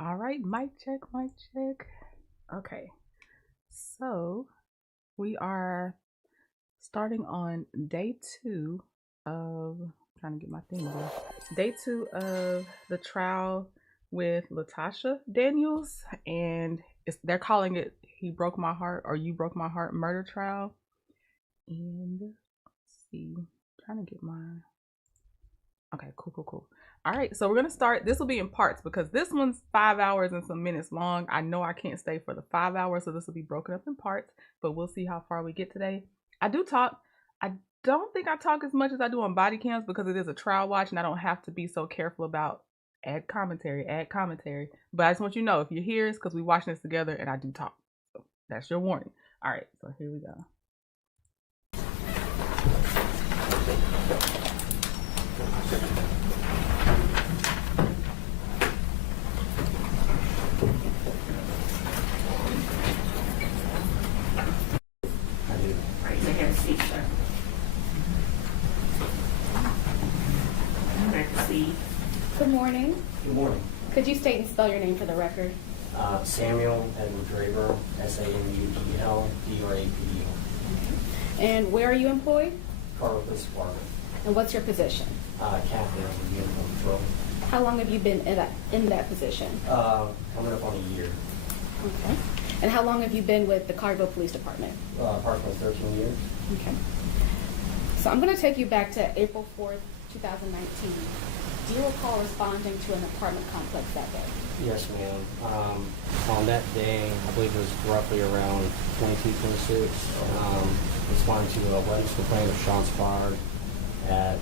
All right, mic check, mic check. Okay, so we are starting on day two of trying to get my thing here. Day two of the trial with Latoshia Daniels, and they're calling it "He Broke My Heart" or "You Broke My Heart" murder trial. And let's see, I'm trying to get my okay, cool. All right, so we're gonna start. This will be in parts because this one's 5 hours and some minutes long. I know I can't stay for the 5 hours, so this will be broken up in parts, but we'll see how far we get today. I do talk. I don't think I talk as much as I do on body cams because it is a trial watch and I don't have to be so careful about add commentary. But I just want you to know if you're here, it's because we're watching this together and I do talk. So that's your warning. All right, so here we go. Good morning. Good morning. Could you state and spell your name for the record? Samuel Edward Draper, SAMUEL, And where are you employed? Carver Police Department. And what's your position? Captain of the Uniform Patrol. How long have you been in that position? Coming up on a year. Okay. And how long have you been with the Carville Police Department? Approximately 13 years. Okay. So I'm going to take you back to April 4th, 2019. Do you recall responding to an apartment complex that day? Yes, ma'am. On that day, I believe it was roughly around 22:26. Responding to a witness complaint of shots fired at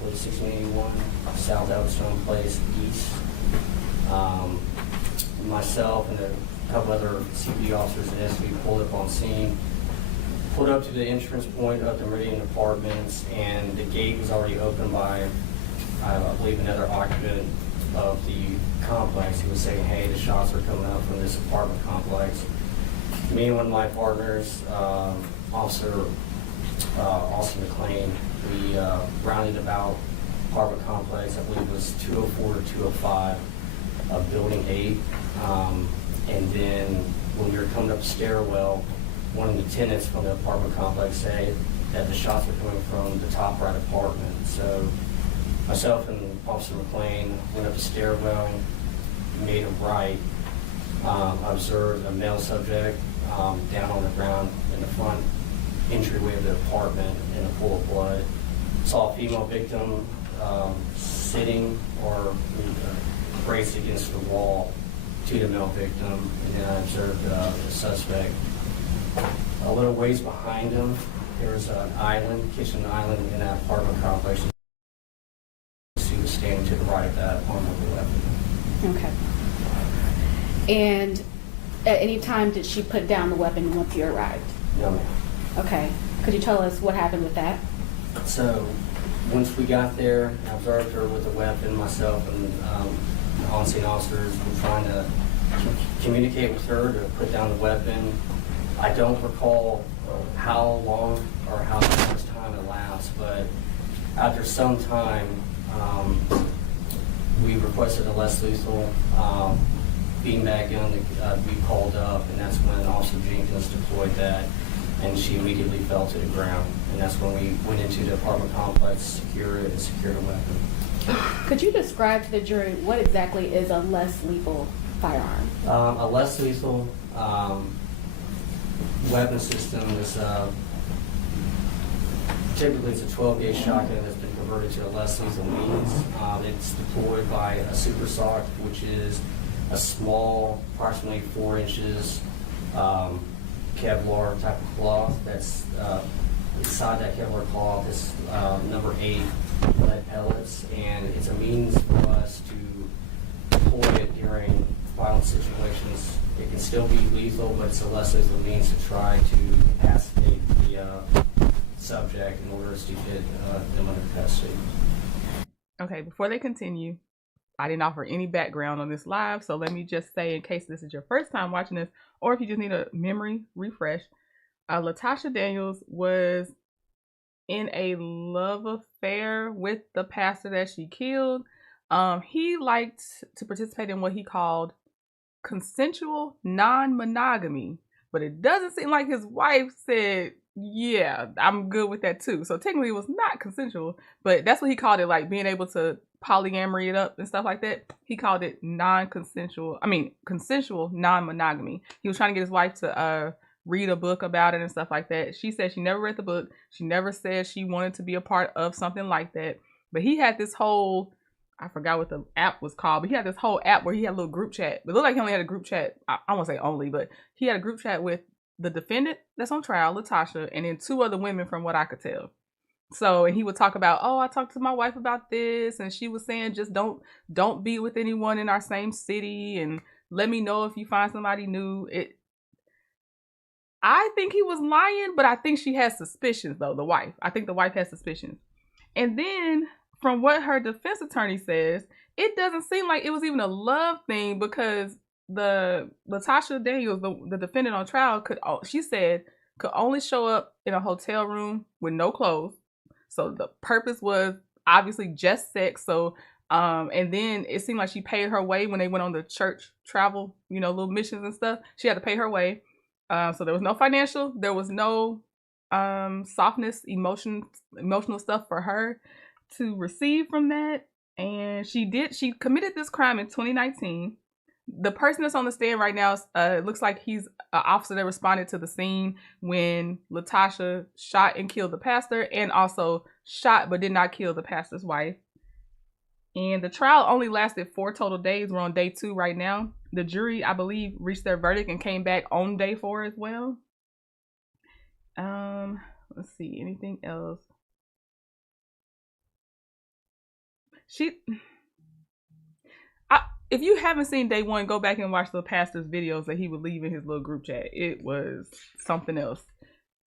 1681 South Elkstone Place East. Myself and a couple other CPD officers and SB pulled up on scene, pulled up to the entrance point of the Meridian Apartments, and the gate was already open by, I believe, another occupant of the complex. He was saying, hey, the shots are coming out from this apartment complex. Me and one of my partners, Officer Austin McLean, we rounded about apartment complex. I believe it was 204 to 205 of Building 8. And then when we were coming up the stairwell, one of the tenants from the apartment complex said that the shots were coming from the top right apartment. So myself and Officer McLean went up the stairwell, made a right, observed a male subject down on the ground in the front entryway of the apartment in a pool of blood. Saw a female victim sitting or braced against the wall to the male victim, and then I observed the suspect. A little ways behind him, there was an island, kitchen island in that apartment complex. He was standing to the right of that arm with the weapon. Okay. And at any time did she put down the weapon once you arrived? No, ma'am. Okay. Could you tell us what happened with that? So once we got there, I observed her with the weapon. Myself and on-scene officers were trying to communicate with her to put down the weapon. I don't recall how long or how much time elapsed, but after some time, we requested a less lethal beanbag gun to be called up, and that's when Officer Jenkins deployed that, and she immediately fell to the ground. And that's when we went into the apartment complex, secured it, and secured a weapon. Could you describe to the jury what exactly is a less lethal firearm? A less lethal weapon system is typically it's a 12-gauge shotgun that's been converted to a less lethal means. It's deployed by a super sock, which is a small, approximately 4 inches Kevlar type of cloth. That's inside that Kevlar cloth is number 8 lead pellets, and it's a means for us to deploy it during violent situations. It can still be lethal, but it's a less lethal means to try to incapacitate the subject in order to get them under custody. Okay, before they continue, I didn't offer any background on this live, so let me just say, in case this is your first time watching this, or if you just need a memory refresh, Latoshia Daniels was in a love affair with the pastor that she killed. He liked to participate in what he called consensual non-monogamy, but it doesn't seem like his wife said, yeah, I'm good with that too. So technically it was not consensual, but that's what he called it, like being able to polyamory it up and stuff like that. He called it consensual non-monogamy. He was trying to get his wife to read a book about it and stuff like that. She said she never read the book. She never said she wanted to be a part of something like that. But he had this whole, I forgot what the app was called, but he had this whole app where he had a little group chat. It looked like he only had a group chat. I won't say only, but he had a group chat with the defendant that's on trial, Latosha, and then 2 other women from what I could tell. So, and he would talk about, oh, I talked to my wife about this, and she was saying just don't be with anyone in our same city, and let me know if you find somebody new. I think he was lying, but I think she has suspicions though, the wife. I think the wife has suspicions. And then from what her defense attorney says, it doesn't seem like it was even a love thing, because the Latoshia Daniels, the defendant on trial, she said could only show up in a hotel room with no clothes. So the purpose was obviously just sex. So and then it seemed like she paid her way when they went on the church travel, little missions and stuff. She had to pay her way. So there was no financial, there was no softness, emotional stuff for her to receive from that. And she committed this crime in 2019. The person that's on the stand right now, looks like he's an officer that responded to the scene when Latosha shot and killed the pastor, and also shot but did not kill the pastor's wife. And the trial only lasted 4 total days. We're on day 2 right now. The jury, I believe, reached their verdict and came back on day 4 as well. Let's see, anything else? If you haven't seen day 1, go back and watch the pastor's videos that he would leave in his little group chat. It was something else.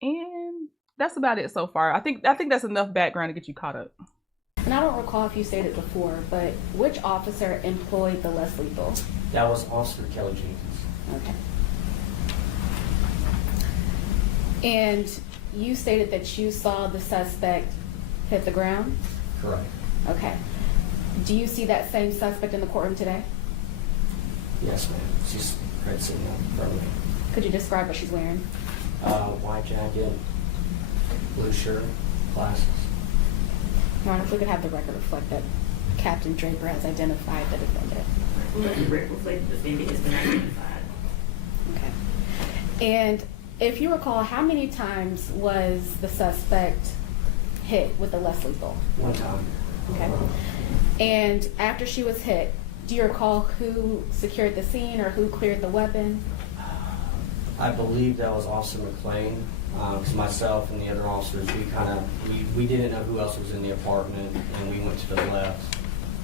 And that's about it so far. I think that's enough background to get you caught up. And I don't recall if you said it before, but which officer employed the less lethal? That was Officer Kelly Jenkins. Okay. And you stated that you saw the suspect hit the ground? Correct. Okay. Do you see that same suspect in the courtroom today? Yes, ma'am. She's right sitting in front of me. Could you describe what she's wearing? White jacket, blue shirt, glasses. Your Honor, if we could have the record reflect that Captain Draper has identified the defendant. The record reflect the defendant has been identified. Okay. And if you recall, how many times was the suspect hit with the less lethal? 1 time. Okay. And after she was hit, do you recall who secured the scene or who cleared the weapon? I believe that was Officer McLean. Because myself and the other officers, we didn't know who else was in the apartment, and we went to the left.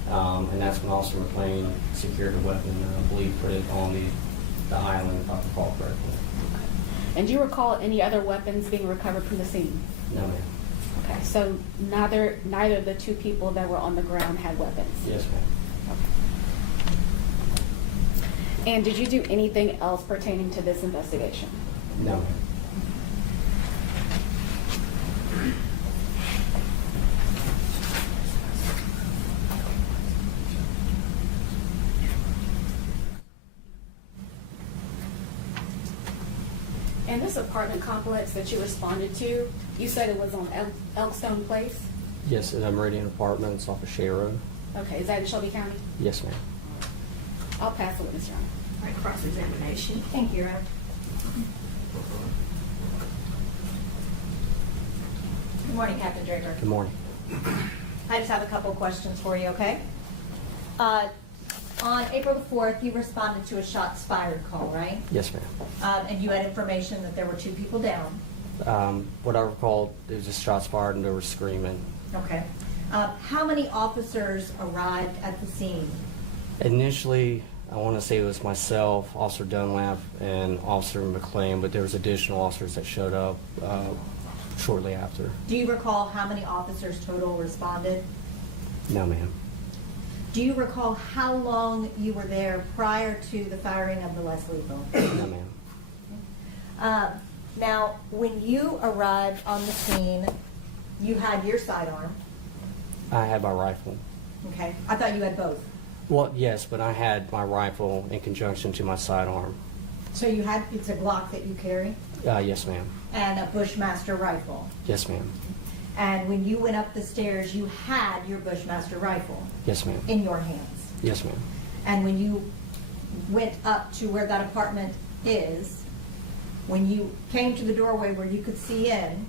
And that's when Officer McLean secured the weapon and I believe put it on the island, if I recall correctly. Okay. And do you recall any other weapons being recovered from the scene? No, ma'am. Okay, so neither of the 2 people that were on the ground had weapons? Yes, ma'am. Okay. And did you do anything else pertaining to this investigation? No, ma'am. And this apartment complex that you responded to, you said it was on Elkstone Place? Yes, at Meridian Apartments off of Shea Road. Okay, is that in Shelby County? Yes, ma'am. I'll pass the witness, Your Honor. All right, cross-examination. Thank you, Your Honor. Good morning, Captain Draper. Good morning. I just have a couple of questions for you, okay? On April the 4th, you responded to a shots fired call, right? Yes, ma'am. And you had information that there were 2 people down. What I recall, there was just shots fired and there was screaming. Okay. How many officers arrived at the scene? Initially, I want to say it was myself, Officer Dunlap, and Officer McLean, but there was additional officers that showed up shortly after. Do you recall how many officers total responded? No, ma'am. Do you recall how long you were there prior to the firing of the less lethal? No, ma'am. Now, when you arrived on the scene, you had your sidearm. I had my rifle. Okay. I thought you had both. Well, yes, but I had my rifle in conjunction to my sidearm. So it's a Glock that you carry Yes, ma'am. and a Bushmaster rifle. Yes, ma'am. And when you went up the stairs, you had your Bushmaster rifle Yes, ma'am. in your hands. Yes, ma'am. And when you went up to where that apartment is, when you came to the doorway where you could see in,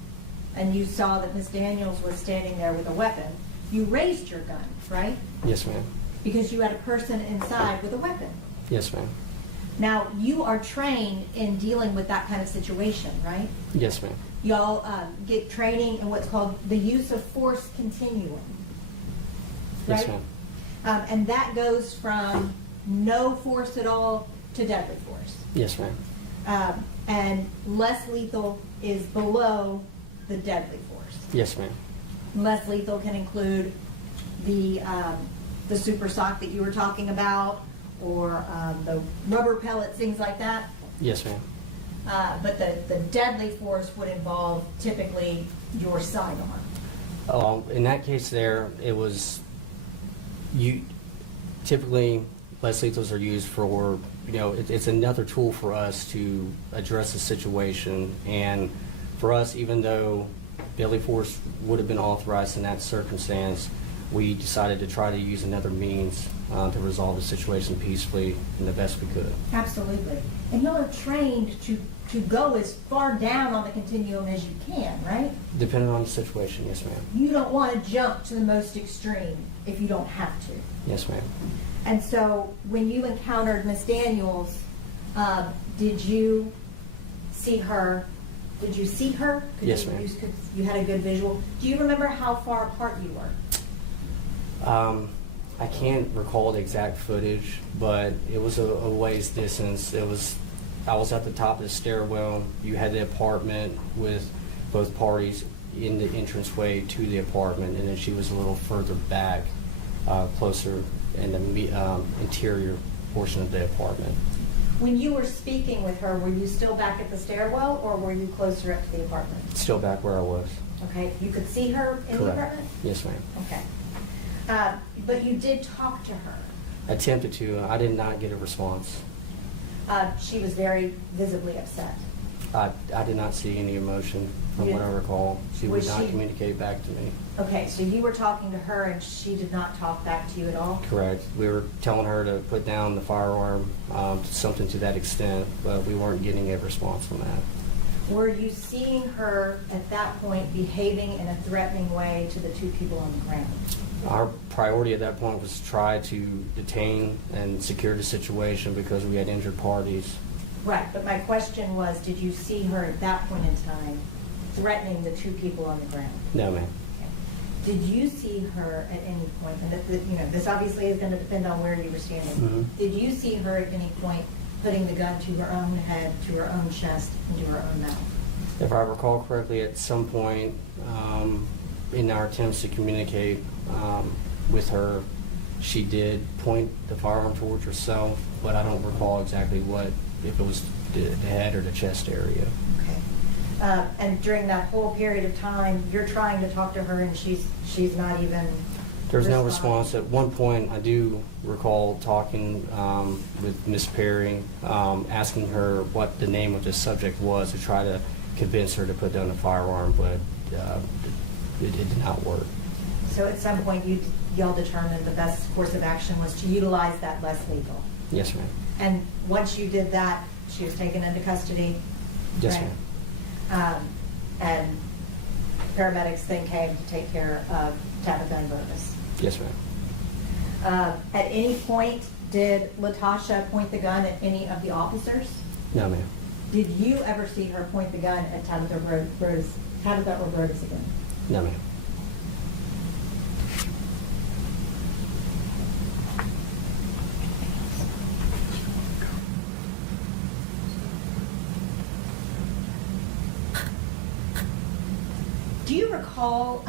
and you saw that Miss Daniels was standing there with a weapon, you raised your gun, right? Yes, ma'am. Because you had a person inside with a weapon. Yes, ma'am. Now, you are trained in dealing with that kind of situation, right? Yes, ma'am. Y'all get training in what's called the use of force continuum, Yes, right? ma'am. And that goes from no force at all to deadly force. Yes, ma'am. And less lethal is below the deadly force. Yes, ma'am. Less lethal can include the super sock that you were talking about, or the rubber pellets, things like that. Yes, ma'am. But the deadly force would involve typically your sidearm. In that case there, it was, typically less lethals are used for, it's another tool for us to address the situation. And for us, even though deadly force would have been authorized in that circumstance, we decided to try to use another means to resolve the situation peacefully and the best we could. Absolutely. And y'all are trained to go as far down on the continuum as you can, right? Depending on the situation, yes, ma'am. You don't want to jump to the most extreme if you don't have to. Yes, ma'am. And so when you encountered Miss Daniels, did you see her? Did you see her? Yes, ma'am. You had a good visual. Do you remember how far apart you were? I can't recall the exact footage, but it was a ways distance. I was at the top of the stairwell. You had the apartment with both parties in the entranceway to the apartment, and then she was a little further back, closer in the interior portion of the apartment. When you were speaking with her, were you still back at the stairwell, or were you closer up to the apartment? Still back where I was. Okay, you could see her in the Correct. apartment? Yes, ma'am. Okay. But you did talk to her. Attempted to. I did not get a response. She was very visibly upset. I did not see any emotion from You what I didn't- recall. She would Was not she- communicate back to me. Okay, so you were talking to her and she did not talk back to you at all? Correct. We were telling her to put down the firearm, something to that extent, but we weren't getting a response from that. Were you seeing her at that point behaving in a threatening way to the two people on the ground? Our priority at that point was to try to detain and secure the situation because we had injured parties. Right, but my question was, did you see her at that point in time threatening the two people on the ground? No, ma'am. Okay. Did you see her at any point, and this obviously is going to depend on where you were standing, Mhm. did you see her at any point putting the gun to her own head, to her own chest, and to her own mouth? If I recall correctly, at some point in our attempts to communicate with her, she did point the firearm towards herself, but I don't recall exactly if it was the head or the chest area. Okay. And during that whole period of time, you're trying to talk to her and she's not even There's no responding? response. At one point, I do recall talking with Miss Perry, asking her what the name of the subject was to try to convince her to put down the firearm, but it did not work. So at some point, y'all determined the best course of action was to utilize that less lethal. Yes, ma'am. And once you did that, she was taken into custody? Yes, right? ma'am. And paramedics then came to take care of Tabatha and Brodes. Yes, ma'am. At any point, did Latosha point the gun at any of the officers? No, ma'am. Did you ever see her point the gun at Tabatha or Brodes again? No, ma'am. Do you recall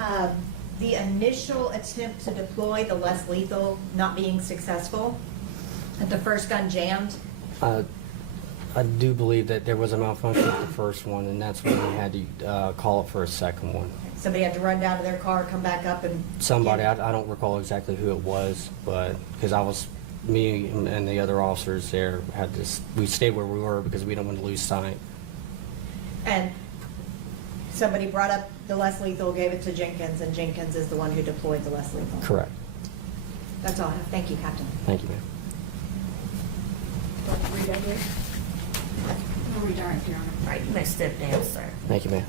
the initial attempt to deploy the less lethal not being successful? That the first gun jammed? I do believe that there was a malfunction with the first one, and that's when we had to call it for a second one. Somebody had to run down to their car, come back up and... Somebody, I don't recall exactly who it was, but because I was me and the other officers there had this. We stayed where we were because we don't want to lose sight. And somebody brought up the less lethal, gave it to Jenkins, and Jenkins is the one who deployed the less lethal. Correct. That's all I have. Thank you, Captain. Thank you, ma'am. Read that here. I'll redirect, Your Honor. All right, you may step down, sir. Thank you, ma'am.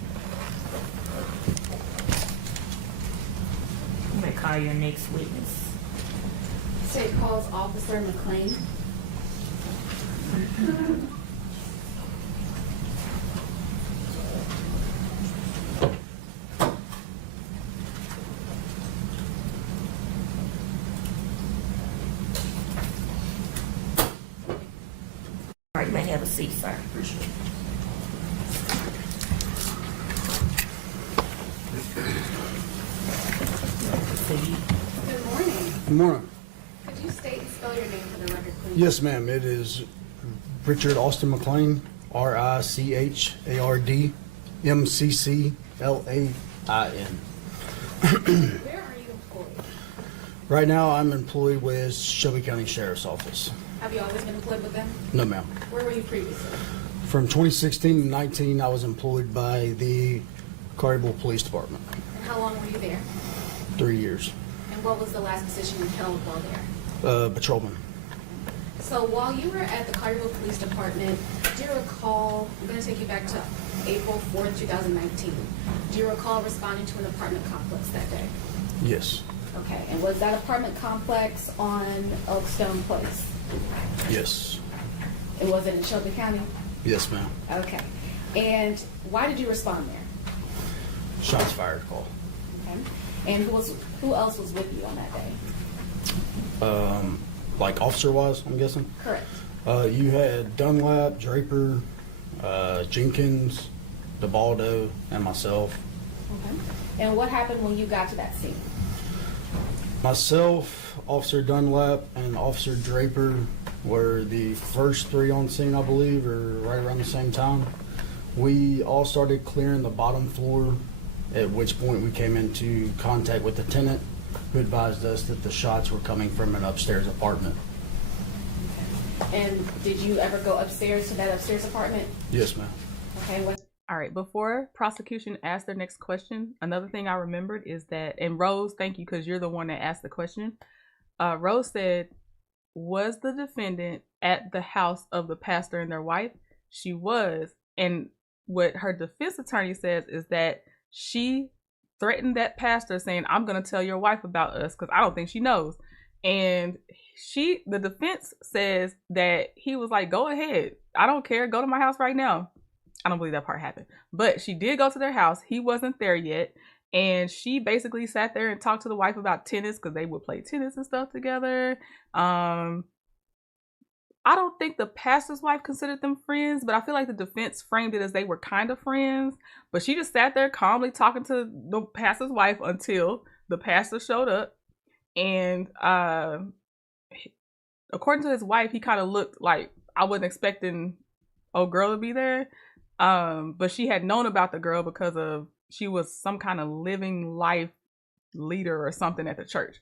You may call your next witness. State calls Officer McLean. All right, you may have a seat, sir. Appreciate it. Proceed. Good morning. Good morning. Could you state and spell your name for the record, please? Yes, ma'am. It is Richard Austin McLean, RICHARD MCCLAIN. Where are you employed? Right now, I'm employed with Shelby County Sheriff's Office. Have you always been employed with them? No, ma'am. Where were you previously? From 2016 to 19, I was employed by the Carterville Police Department. And how long were you there? 3 years. And what was the last position you held while there? Patrolman. So while you were at the Carterville Police Department, do you recall, I'm going to take you back to April 4th, 2019. Do you recall responding to an apartment complex that day? Yes. Okay, and was that apartment complex on Oakstone Place? Yes. It wasn't in Shelby County? Yes, ma'am. Okay. And why did you respond there? Shots fired call. Okay. And who else was with you on that day? Like officer-wise, I'm guessing? Correct. You had Dunlap, Draper, Jenkins, DeBaldo, and myself. Okay. And what happened when you got to that scene? Myself, Officer Dunlap, and Officer Draper were the first three on scene, I believe, or right around the same time. We all started clearing the bottom floor, at which point we came into contact with the tenant, who advised us that the shots were coming from an upstairs apartment. And did you ever go upstairs to that upstairs apartment? Yes, ma'am. Okay. What? All right, before prosecution asked their next question, another thing I remembered is that, and Rose, thank you, because you're the one that asked the question. Rose said, was the defendant at the house of the pastor and their wife? She was. And what her defense attorney says is that she threatened that pastor saying, I'm going to tell your wife about us because I don't think she knows. And the defense says that he was like, go ahead. I don't care. Go to my house right now. I don't believe that part happened, but she did go to their house. He wasn't there yet. And she basically sat there and talked to the wife about tennis because they would play tennis and stuff together. I don't think the pastor's wife considered them friends, but I feel like the defense framed it as they were kind of friends. But she just sat there calmly talking to the pastor's wife until the pastor showed up. And according to his wife, he kind of looked like I wasn't expecting old girl to be there. But she had known about the girl because of she was some kind of living life leader or something at the church.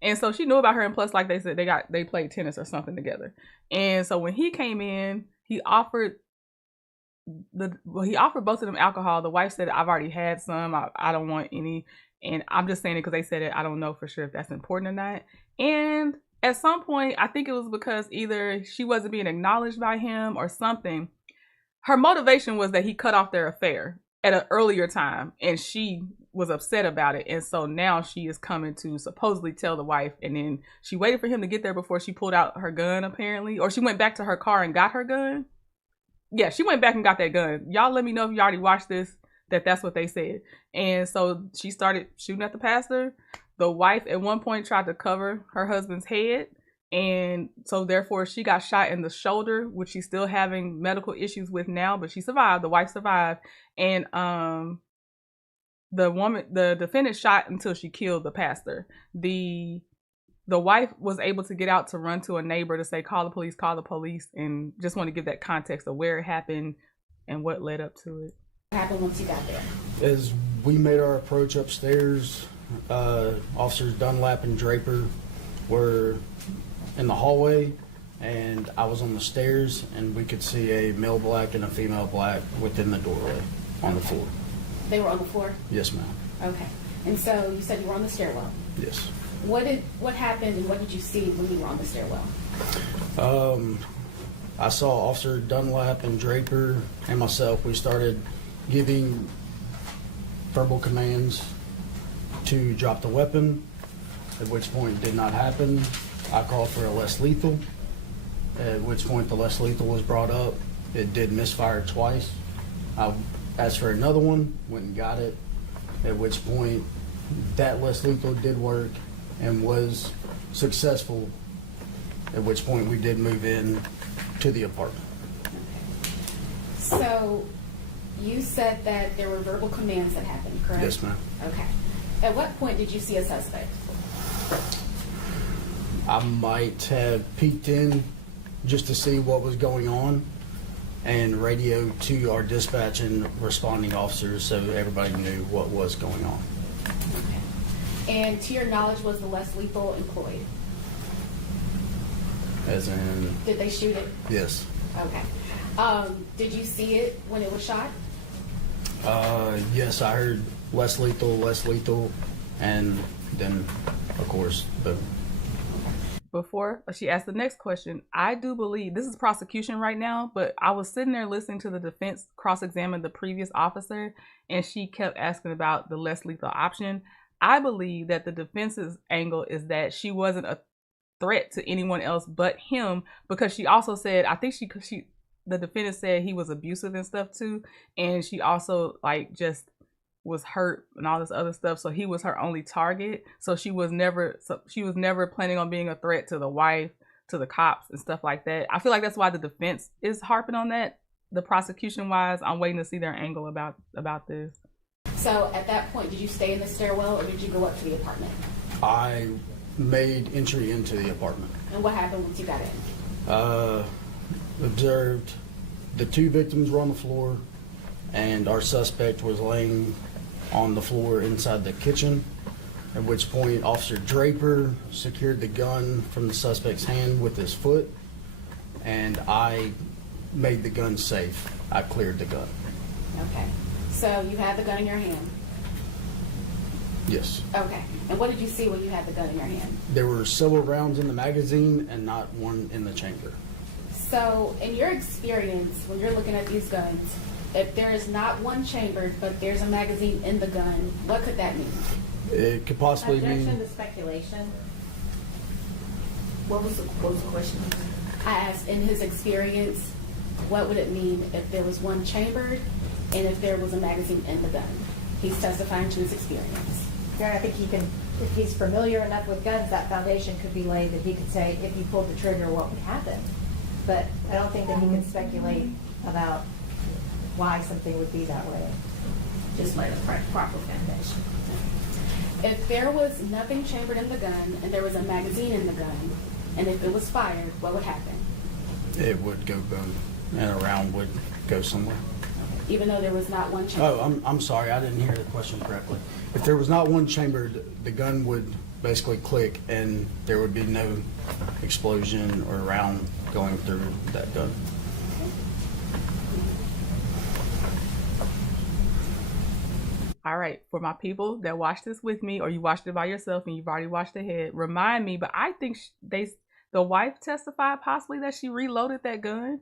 And so she knew about her, and plus, like they said, they played tennis or something together. And so when he came in, he offered both of them alcohol. The wife said, I've already had some, I don't want any. And I'm just saying it because they said it. I don't know for sure if that's important or not. And at some point, I think it was because either she wasn't being acknowledged by him or something. Her motivation was that he cut off their affair at an earlier time, and she was upset about it. And so now she is coming to supposedly tell the wife, and then she waited for him to get there before she pulled out her gun, apparently. Or she went back to her car and got her gun. Yeah, she went back and got that gun. Y'all let me know if you already watched this, that's what they said. And so she started shooting at the pastor. The wife at one point tried to cover her husband's head. And so therefore she got shot in the shoulder, which she's still having medical issues with now, but she survived. The wife survived. And the defendant shot until she killed the pastor. The wife was able to get out to run to a neighbor to say, call the police, and just want to give that context of where it happened and what led up to it. What happened once you got there? As we made our approach upstairs, Officers Dunlap and Draper were in the hallway, and I was on the stairs, and we could see a male black and a female black within the doorway on the floor. They were on the floor? Yes, ma'am. Okay. And so you said you were on the stairwell. Yes. What happened and what did you see when you were on the stairwell? I saw Officer Dunlap and Draper and myself. We started giving verbal commands to drop the weapon, at which point it did not happen. I called for a less lethal, at which point the less lethal was brought up. It did misfire twice. I asked for another one, went and got it, at which point that less lethal did work and was successful, at which point we did move in to the apartment. So you said that there were verbal commands that happened, correct? Yes, ma'am. Okay. At what point did you see a suspect? I might have peeked in just to see what was going on and radioed to our dispatch and responding officers so everybody knew what was going on. Okay. And to your knowledge, was the less lethal employed? As in, Did they shoot it? yes. Okay. Did you see it when it was shot? Yes, I heard less lethal, and then, of course, the Before she asked the next question, I do believe this is prosecution right now, but I was sitting there listening to the defense cross-examine the previous officer, and she kept asking about the less lethal option. I believe that the defense's angle is that she wasn't a threat to anyone else but him, because she also said, I think the defendant said he was abusive and stuff too, and she also like just was hurt and all this other stuff, so he was her only target. So she was never planning on being a threat to the wife, to the cops and stuff like that. I feel like that's why the defense is harping on that. The prosecution wise, I'm waiting to see their angle about this. So at that point, did you stay in the stairwell or did you go up to the apartment? I made entry into the apartment. And what happened once you got in? Observed the two victims were on the floor, and our suspect was laying on the floor inside the kitchen, at which point Officer Draper secured the gun from the suspect's hand with his foot, and I made the gun safe. I cleared the gun. Okay. So you had the gun in your hand? Yes. Okay. And what did you see when you had the gun in your hand? There were several rounds in the magazine and not one in the chamber. So in your experience, when you're looking at these guns, if there is not one chambered, but there's a magazine in the gun, what could that mean? It could possibly Objection mean to speculation. What was the question? I asked, in his experience, what would it mean if there was one chambered and if there was a magazine in the gun? He's testifying to his experience. Yeah, I think he can, if he's familiar enough with guns, that foundation could be laid that he could say, if you pulled the trigger, what would happen? But I don't think that he can speculate about why something would be that way. Just lay the proper foundation. If there was nothing chambered in the gun and there was a magazine in the gun, and if it was fired, what would happen? it would go boom, and a round would go somewhere. Even though there was not one chambered? Oh, I'm sorry, I didn't hear the question correctly. If there was not one chambered, the gun would basically click and there would be no explosion or round going through that gun. All right, for my people that watched this with me, or you watched it by yourself and you've already watched ahead, remind me, but I think the wife testified possibly that she reloaded that gun.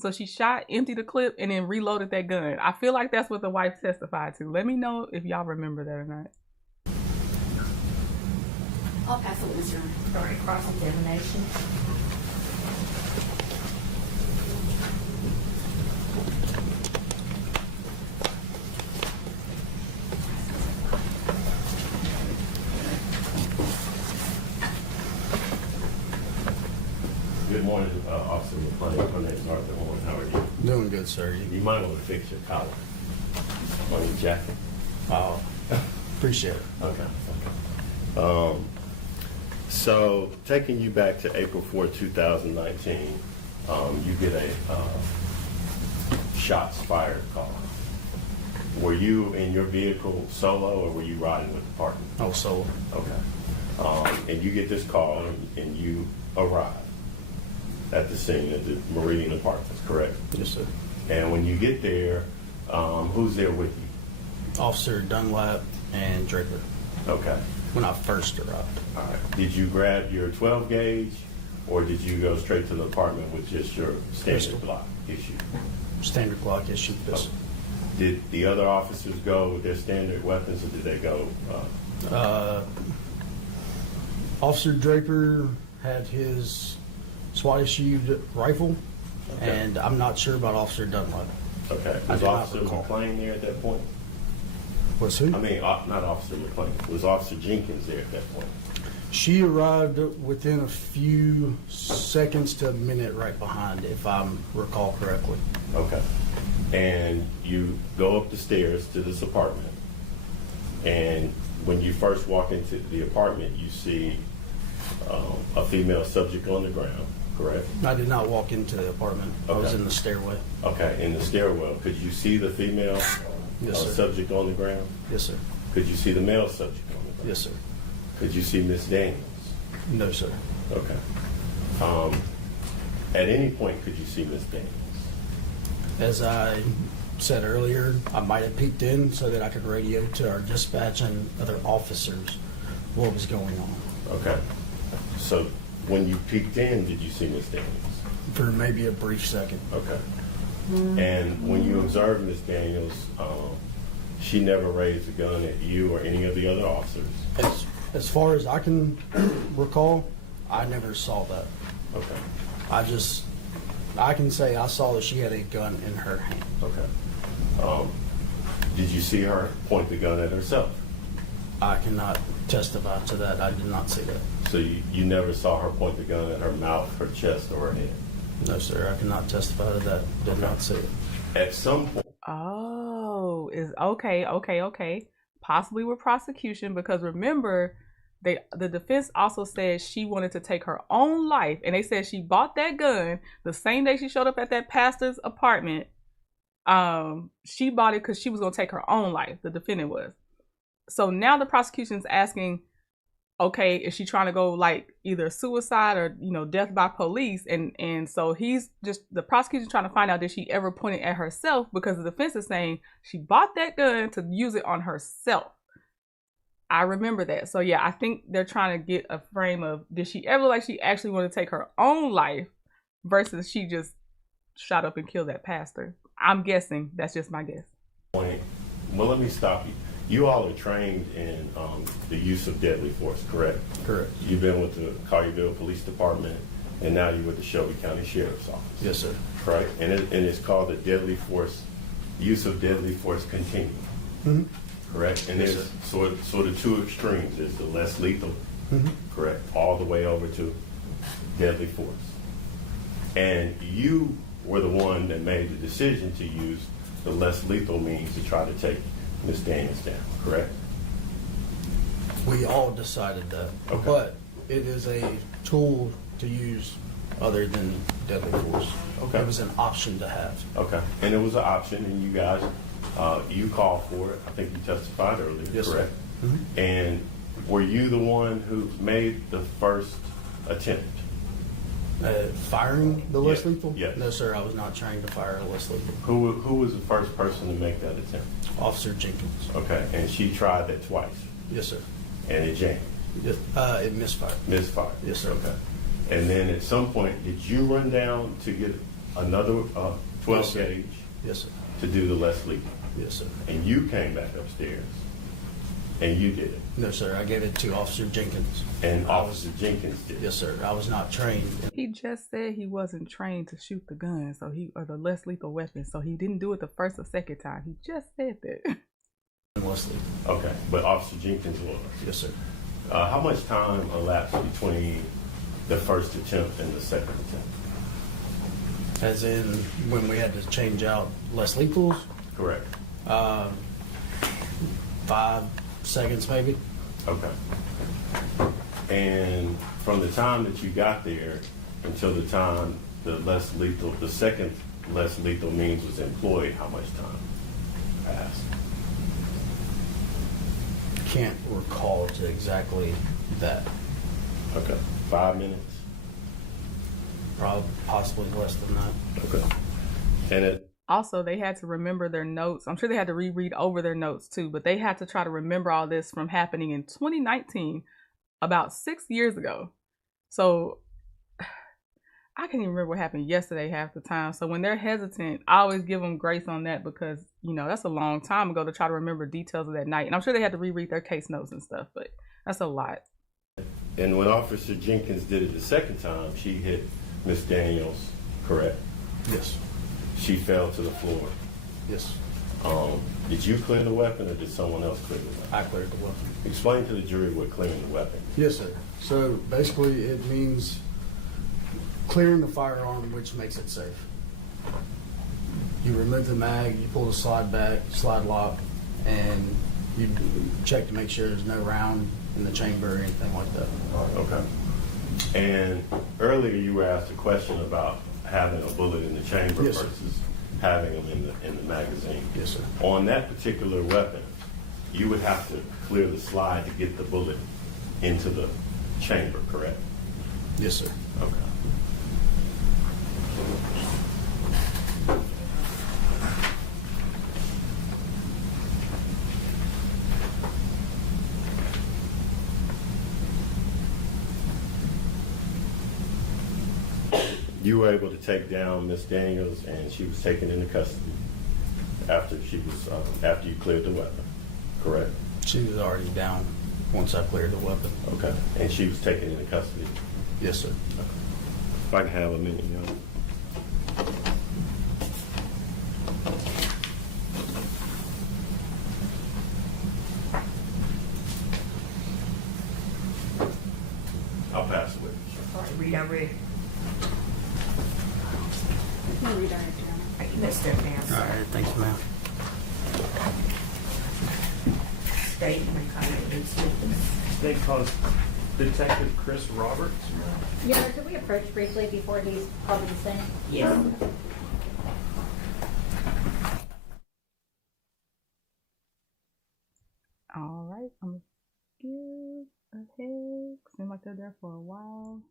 So she shot, emptied the clip, and then reloaded that gun. I feel like that's what the wife testified to. Let me know if y'all remember that or not. I'll pass it with Mr. Ryan. All right, cross-examination. Good morning, Officer Mlan. My name is Arthur Horn. How are you? Doing good, sir. You might want to fix your collar on your jacket. Oh, appreciate it. Okay. So, taking you back to April 4, 2019, you get a shots fired call. Were you in your vehicle solo, or were you riding with the partner? Oh, so Okay. And you get this call, and you arrive at the scene at the Meridian Apartments, correct? Yes, sir. And when you get there, who's there with you? Officer Dunlap and Draper Okay. when I first arrived. All right. Did you grab your 12 gauge, or did you go straight to the apartment with just your standard Pistol. block issue? Standard Glock issue pistol. Did the other officers go with their standard weapons, or did they go? Officer Draper had his SWAT issued rifle, Okay. and I'm not sure about Officer Dunlap. Okay. I Was do not Officer recall. McLean there at that point? Was who? I mean, not Officer McLean. Was Officer Jenkins there at that point? She arrived within a few seconds to a minute right behind, if I recall correctly. Okay. And you go up the stairs to this apartment, and when you first walk into the apartment, you see a female subject on the ground, correct? I did not walk into the apartment. I was Okay. in the stairway. Okay, in the stairwell. Could you see the female Yes, sir. subject on the ground? Yes, sir. Could you see the male subject on the ground? Yes, sir. Could you see Miss Daniels? No, sir. Okay. At any point, could you see Miss Daniels? As I said earlier, I might have peeked in so that I could radio to our dispatch and other officers what was going on. Okay. So when you peeked in, did you see Miss Daniels? For maybe a brief second. Okay. And when you observed Miss Daniels, she never raised a gun at you or any of the other officers? As far as I can recall, I never saw that. Okay. I can say I saw that she had a gun in her hand. Okay. Did you see her point the gun at herself? I cannot testify to that. I did not see that. So you never saw her point the gun at her mouth, her chest, or her head? No, sir. I cannot testify to that. Did not see it. At some point, Oh, is okay. Possibly with prosecution, because remember, the defense also said she wanted to take her own life, and they said she bought that gun the same day she showed up at that pastor's apartment. She bought it because she was gonna take her own life. The defendant was. So now the prosecution's asking, okay, is she trying to go like either suicide or death by police? And so the prosecution's trying to find out, did she ever point it at herself? Because the defense is saying she bought that gun to use it on herself. I remember that. So yeah, I think they're trying to get a frame of, did she ever she actually want to take her own life versus she just shot up and killed that pastor? I'm guessing. That's just my guess. well, let me stop you. You all are trained in the use of deadly force, correct? Correct. You've been with the Collierville Police Department, and now you're with the Shelby County Sheriff's Office. Yes, sir. Right? And it's called the use of deadly force continuum. Mm-hmm. Correct? And Yes, there's sort of two extremes. There's the less lethal, Mm-hmm. correct, all the way over to deadly force. And you were the one that made the decision to use the less lethal means to try to take Ms. Daniels down, correct? We all decided that. Okay. But it is a tool to use other than deadly force. Okay. It was an option to have. Okay. And it was an option, and you guys, you called for it. I think you testified earlier, Yes, sir. correct? Mhm. And were you the one who made the first attempt? Firing the less Yes, lethal? yes. No, sir. I was not trained to fire a less lethal. Who was the first person to make that attempt? Officer Jenkins. Okay. And she tried that twice, Yes, sir. and it jammed, Yes, it misfired. misfired. Yes, sir. Okay. And then at some point, did you run down to get another 12 Yes, sir. gauge Yes, sir. to do the less lethal? Yes, sir. And you came back upstairs, and you did it, No, sir. I gave it to Officer Jenkins. and Officer Jenkins did it. Yes, sir. I was not trained. He just said he wasn't trained to shoot the gun, or the less lethal weapon, so he didn't do it the first or second time. He just said that. Less lethal. Okay, but Officer Jenkins was. Yes, sir. How much time elapsed between the first attempt and the second attempt? As in when we had to change out less lethals, Correct. 5 seconds maybe. Okay. And from the time that you got there until the time the second less lethal means was employed, how much time passed? Can't recall to exactly that. Okay, 5 minutes? probably possibly less than that. Okay. And it, Also, they had to remember their notes. I'm sure they had to reread over their notes too, but they had to try to remember all this from happening in 2019, about 6 years ago. So I can't even remember what happened yesterday half the time. So when they're hesitant, I always give them grace on that because, you know, that's a long time ago to try to remember details of that night. And I'm sure they had to reread their case notes and stuff, but that's a lot. and when Officer Jenkins did it the second time, she hit Miss Daniels, correct? Yes. She fell to the floor. Yes. Did you clear the weapon or did someone else clear the weapon? I cleared the weapon. Explain to the jury what clearing the weapon. Yes, sir. So basically, it means clearing the firearm, which makes it safe. You remove the mag, you pull the slide back, slide lock, and you check to make sure there's no round in the chamber or anything like that. Okay. And earlier you were asked a question about having a bullet in the chamber Yes, sir. versus having them in the magazine. Yes, sir. On that particular weapon, you would have to clear the slide to get the bullet into the chamber, correct? Yes, sir. Okay. You were able to take down Miss Daniels, and she was taken into custody after after you cleared the weapon, correct? She was already down once I cleared the weapon. Okay. And she was taken into custody. Yes, sir. If I can have a minute, you know. I'll pass it with you. All right, read, I read. No redirect, Your Honor. All right, let's step down, All sir. right. Thank you, ma'am. State and kind of this witness. They called Detective Chris Roberts. Your Honor, could we approach briefly before he's called to the stand? Yes. All right, I'm gonna give a head. Seems like they're there for a while.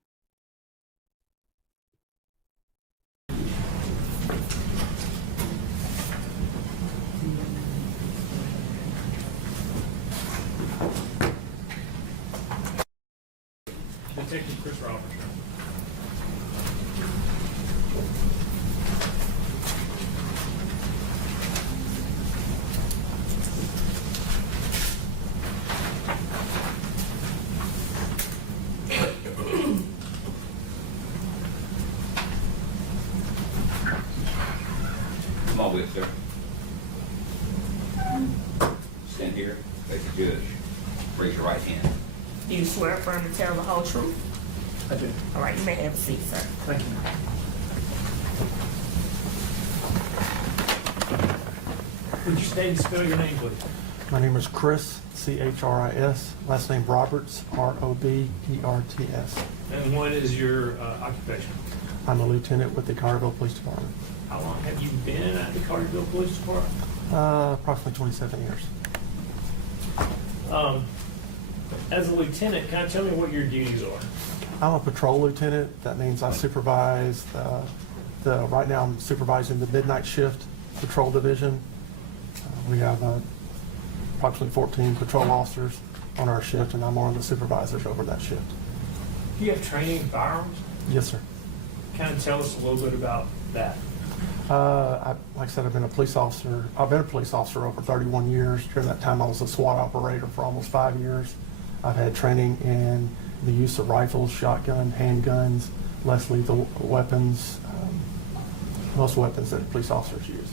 Detective Chris Roberts. Come on with, sir. Stand here, face the judge. Raise your right hand. Do you swear affirm to tell the whole truth? I do. All right, you may have a seat, sir. Thank you. Would you state and spell your name, please? My name is Chris, C-H-R-I-S, last name Roberts, R-O-B-E-R-T-S. And what is your occupation? I'm a lieutenant with the Carterville Police Department. How long have you been at the Carterville Police Department? Approximately 27 years. As a lieutenant, kind of tell me what your duties are. I'm a patrol lieutenant. That means I supervise right now I'm supervising the midnight shift patrol division. We have approximately 14 patrol officers on our shift, and I'm one of the supervisors over that shift. Do you have training in firearms? Yes, sir. Kind of tell us a little bit about that. Like I said, I've been a police officer. I've been a police officer over 31 years. During that time, I was a SWAT operator for almost 5 years. I've had training in the use of rifles, shotgun, handguns, less lethal weapons, most weapons that police officers use.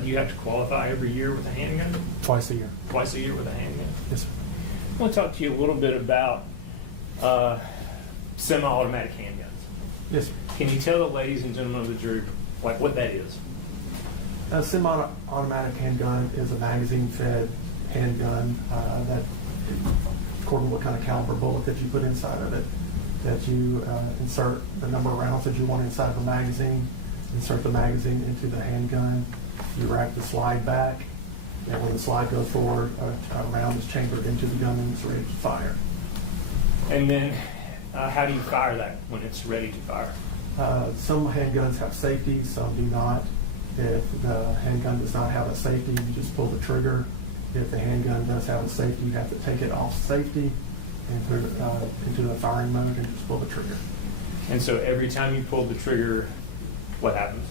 Do you have to qualify every year with a handgun? Twice a year. Twice a year with a handgun? Yes, sir. I want to talk to you a little bit about semi-automatic handguns. Yes, sir. Can you tell the ladies and gentlemen of the jury what that is? A semi-automatic handgun is a magazine-fed handgun that, according to what kind of caliber bullet that you put inside of it, that you insert the number of rounds that you want inside of a magazine, insert the magazine into the handgun, you rack the slide back, and when the slide goes forward, a round is chambered into the gun and it's ready to fire. And then how do you fire that when it's ready to fire? Some handguns have safety, some do not. If the handgun does not have a safety, you just pull the trigger. If the handgun does have a safety, you have to take it off safety and put it into the firing mode and just pull the trigger. And so every time you pull the trigger, what happens?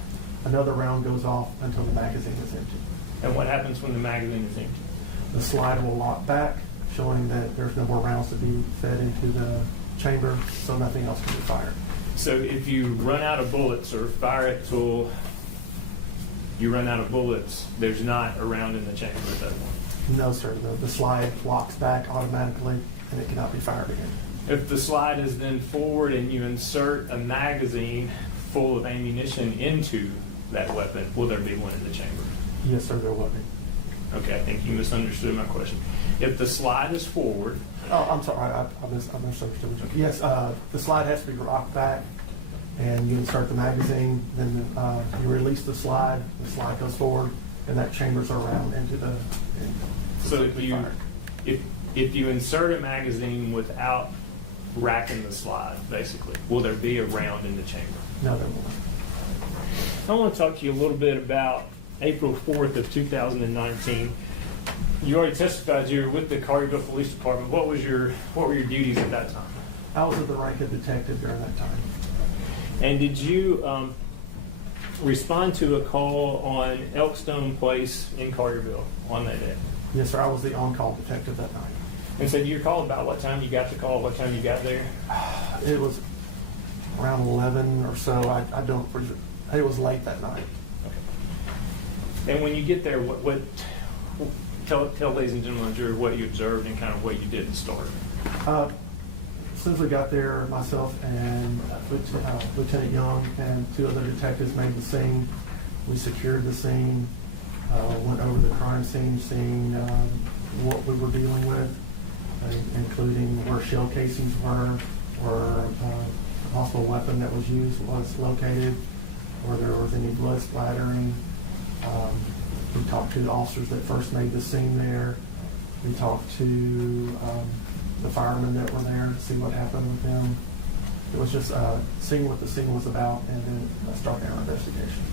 Another round goes off until the magazine is empty. And what happens when the magazine is empty? The slide will lock back, showing that there's no more rounds to be fed into the chamber, so nothing else can be fired. So if you run out of bullets or fire it till you run out of bullets, there's not a round in the chamber at that point? No, sir. The slide locks back automatically, and it cannot be fired again. If the slide is then forward and you insert a magazine full of ammunition into that weapon, will there be one in the chamber? Yes, sir, there will be. Okay, I think you misunderstood my question. If the slide is forward, Oh, I'm sorry, I misunderstood. Yes, the slide has to be rocked back, and you insert the magazine, then you release the slide goes forward, and that chambers around into the... so if you insert a magazine without racking the slide, basically, will there be a round in the chamber? No, there won't. I want to talk to you a little bit about April 4th of 2019. You already testified you were with the Collierville Police Department. What were your duties at that time? I was at the rank of detective during that time. And did you respond to a call on Elkstone Place in Collierville on that day? Yes, sir, I was the on-call detective that night. And so you called about what time you got the call, what time you got there? It was around 11 or so. I don't... It was late that night. Okay. And when you get there, tell ladies and gentlemen jury what you observed and kind of what you did to start. As soon as we got there, myself and Lieutenant Young and two other detectives made the scene. We secured the scene, went over the crime scene, seeing what we were dealing with, including where shell casings were, where a possible weapon that was used was located, where there was any blood splattering. We talked to the officers that first made the scene there. We talked to the firemen that were there to see what happened with them. It was just seeing what the scene was about and then starting our investigation.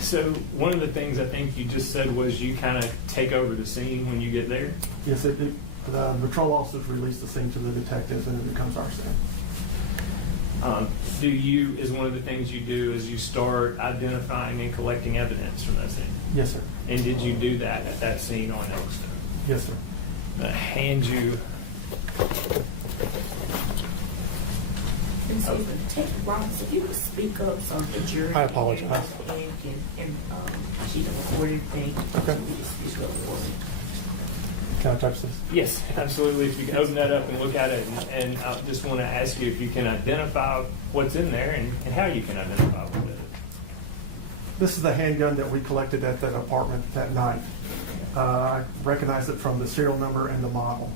So one of the things I think you just said was you kind of take over the scene when you get there? Yes, the patrol officers release the scene to the detectives and it becomes our scene. Is one of the things you do is you start identifying and collecting evidence from that scene? Yes, sir. And did you do that at that scene on Elkstone? Yes, sir. Hand you... Excuse me, Detective Roberts, if you could speak up so the jury... I apologize. And she can record everything. Okay. So we can speak up for it. Can I touch this? Yes, absolutely. If you can open that up and look at it, and I just want to ask you if you can identify what's in there and how you can identify what's in it. This is the handgun that we collected at that apartment that night. I recognize it from the serial number and the model.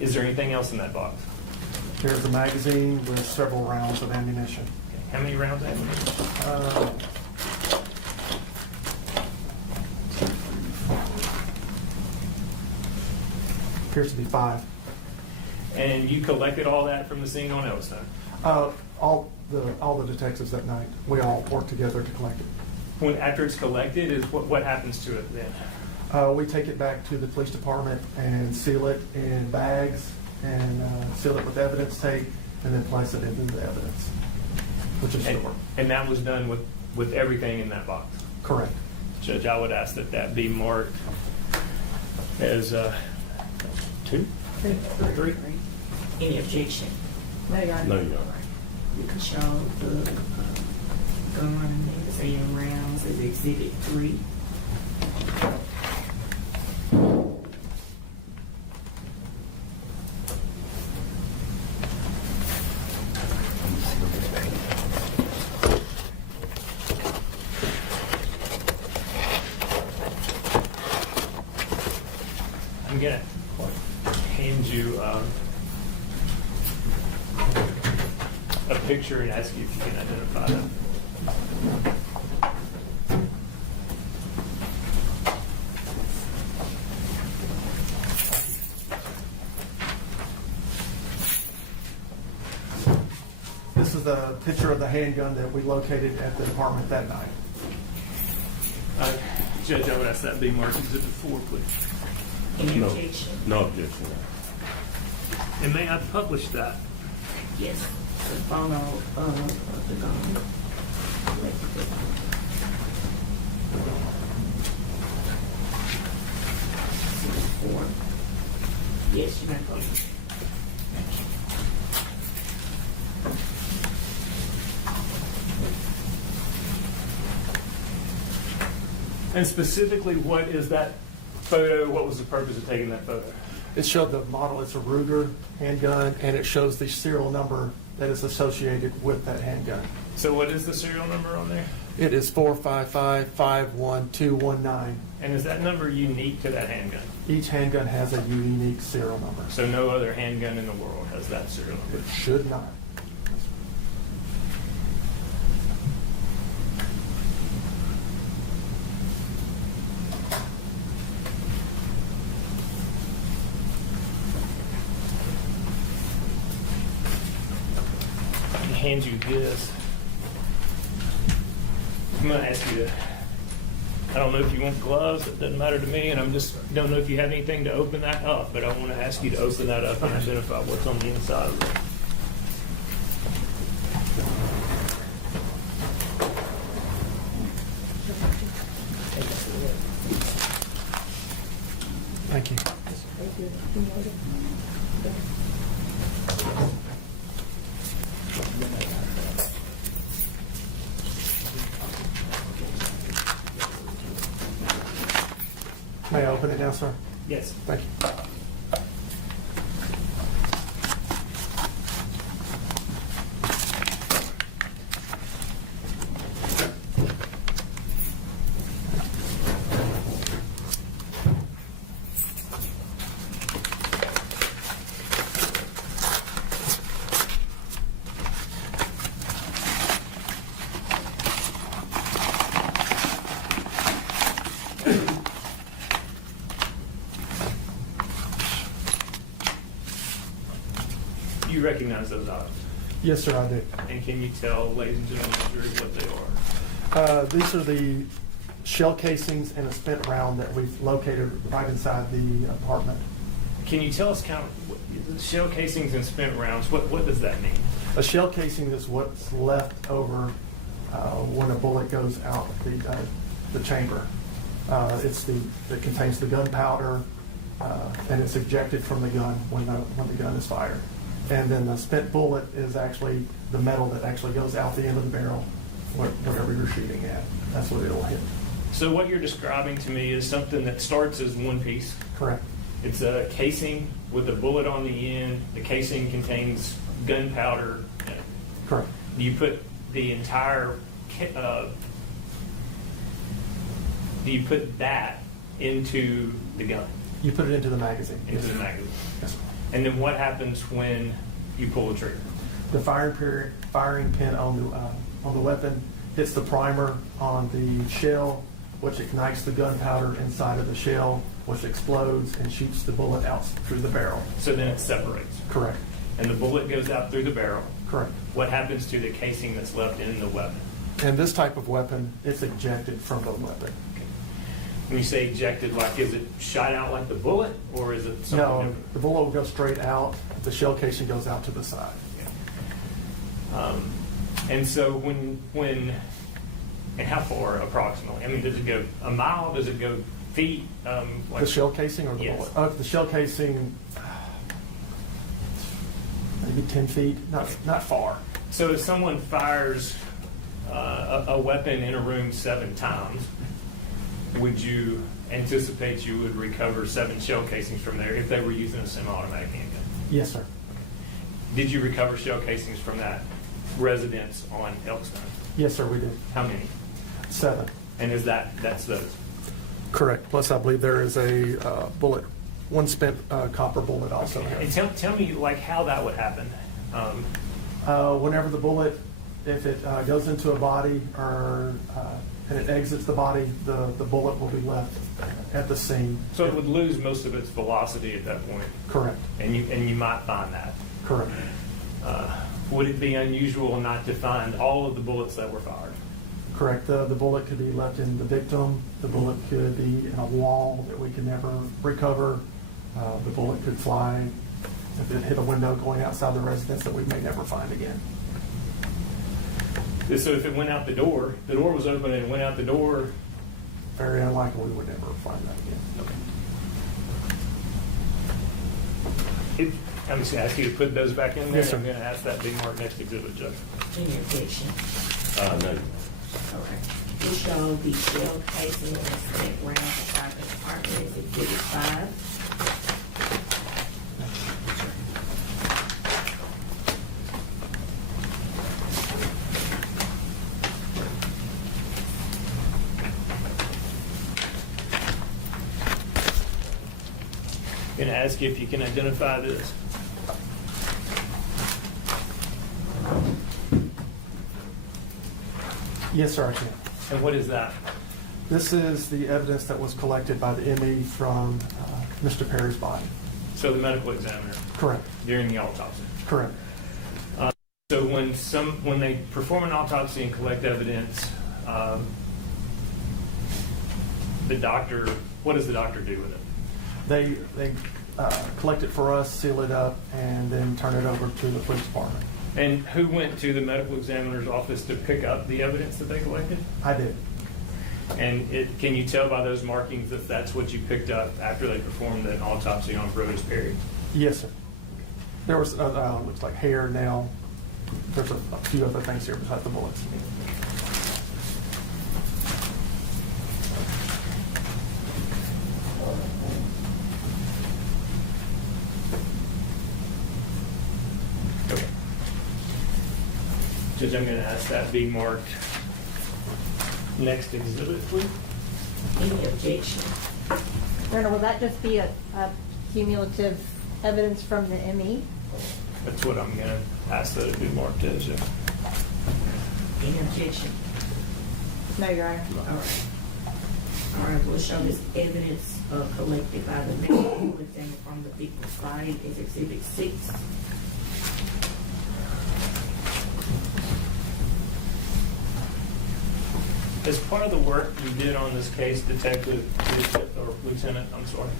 Is there anything else in that box? There's a magazine with several rounds of ammunition. How many rounds of ammunition? Appears to be 5. And you collected all that from the scene on Elkstone? All the detectives that night, we all worked together to collect it. After it's collected, is what happens to it then? We take it back to the police department and seal it in bags and seal it with evidence tape and then place it into the evidence, which is stored. And that was done with everything in that box? Correct. Judge, I would ask that be marked as 2? 3? Any objection? No, you don't. You can show the gun and saying rounds as Exhibit 3. I'm going to hand you a picture and ask you if you can identify them. This is the a picture of the handgun that we located at the department that night. Judge, I would ask that be marked Exhibit 4, please. Any No. objection? No objection. And may I publish that? Yes. The photo of the gun. 4. Yes, you may publish. Thank you. And specifically, what is that photo? What was the purpose of taking that photo? It showed the model, it's a Ruger handgun, and it shows the serial number that is associated with that handgun. So what is the serial number on there? It is 455-51219. And is that number unique to that handgun? Each handgun has a unique serial number. So no other handgun in the world has that serial number? It should not. He hands you this. I'm going to ask you to, I don't know if you want gloves, it doesn't matter to me, and don't know if you have anything to open that up, but I want to ask you to open that up and identify what's on the inside of it. Thank you. May I open it now, sir? Yes. Thank you. You recognize those items? Yes, sir, I do. And can you tell, ladies and gentlemen of the jury, what they are? These are the shell casings and a spent round that we've located right inside the apartment. Can you tell us kind of shell casings and spent rounds? What does that mean? A shell casing is what's left over when a bullet goes out the chamber. It contains the gunpowder, and it's ejected from the gun when the gun is fired. And then the spent bullet is actually the metal that actually goes out the end of the barrel, whatever you're shooting at. That's what it'll hit. So what you're describing to me is something that starts as one piece. Correct. It's a casing with a bullet on the end. The casing contains gunpowder. Correct. You put the entire, do you put that into the gun? You put it into the magazine. Into the magazine. Yes, sir. And then what happens when you pull the trigger? The firing pin on the weapon hits the primer on the shell, which ignites the gunpowder inside of the shell, which explodes and shoots the bullet out through the barrel. So then it separates. Correct. And the bullet goes out through the barrel. Correct. What happens to the casing that's left in the weapon? And this type of weapon, it's ejected from the weapon. When you say ejected, like is it shot out like the bullet, or is it something No, different? the bullet will go straight out. The shell casing goes out to the side. And so when and how far approximately? I mean, does it go a mile? Does it go feet? The shell casing or the Yes. bullet? The shell casing, maybe 10 feet, not far. So if someone fires a weapon in a room 7 times, would you anticipate you would recover 7 shell casings from there if they were using a semi-automatic handgun? Yes, sir. Did you recover shell casings from that residence on Elkstone? Yes, sir, we did. How many? 7. And that's those? Correct. Plus, I believe there is a bullet, one spent copper bullet also. And tell me like how that would happen. Whenever the bullet, if it goes into a body or and it exits the body, the bullet will be left at the scene. So it would lose most of its velocity at that point. Correct. And you might find that. Correct. would it be unusual not to find all of the bullets that were fired? Correct. The bullet could be left in the victim. The bullet could be in a wall that we can never recover. The bullet could fly if it hit a window going outside the residence that we may never find again. So if it went out the door was open and it went out the door. Very unlikely we would ever find that again. Okay. I'm just going to ask you to put those back in there. Yes, sir. I'm going to ask that be marked next exhibit, Judge. Any objection? No. Okay. We show the shell casing and spent rounds inside the apartment as Exhibit 5. I'm going to ask you if you can identify this. Yes, sir, I can. And what is that? This is the evidence that was collected by the ME from Mr. Perry's body. So the medical examiner Correct. during the autopsy. Correct. So when they perform an autopsy and collect evidence, the doctor, what does the doctor do with it? They collect it for us, seal it up, and then turn it over to the police department. And who went to the medical examiner's office to pick up the evidence that they collected? I did. And can you tell by those markings that that's what you picked up after they performed an autopsy on Brodes Perry? Yes, sir. There was, looks like hair, nail. There's a few other things here besides the bullets. Okay. Judge, I'm going to ask that be marked next exhibit, please. Any objection? Brenda, will that just be a cumulative evidence from the ME? That's what I'm going to ask that it be marked as. Yeah. Any objection? No, Your Honor. All right. All right, we'll show this evidence collected by the medical examiner from the victim's body as Exhibit 6. As part of the work you did on this case, Detective or Lieutenant, I'm sorry,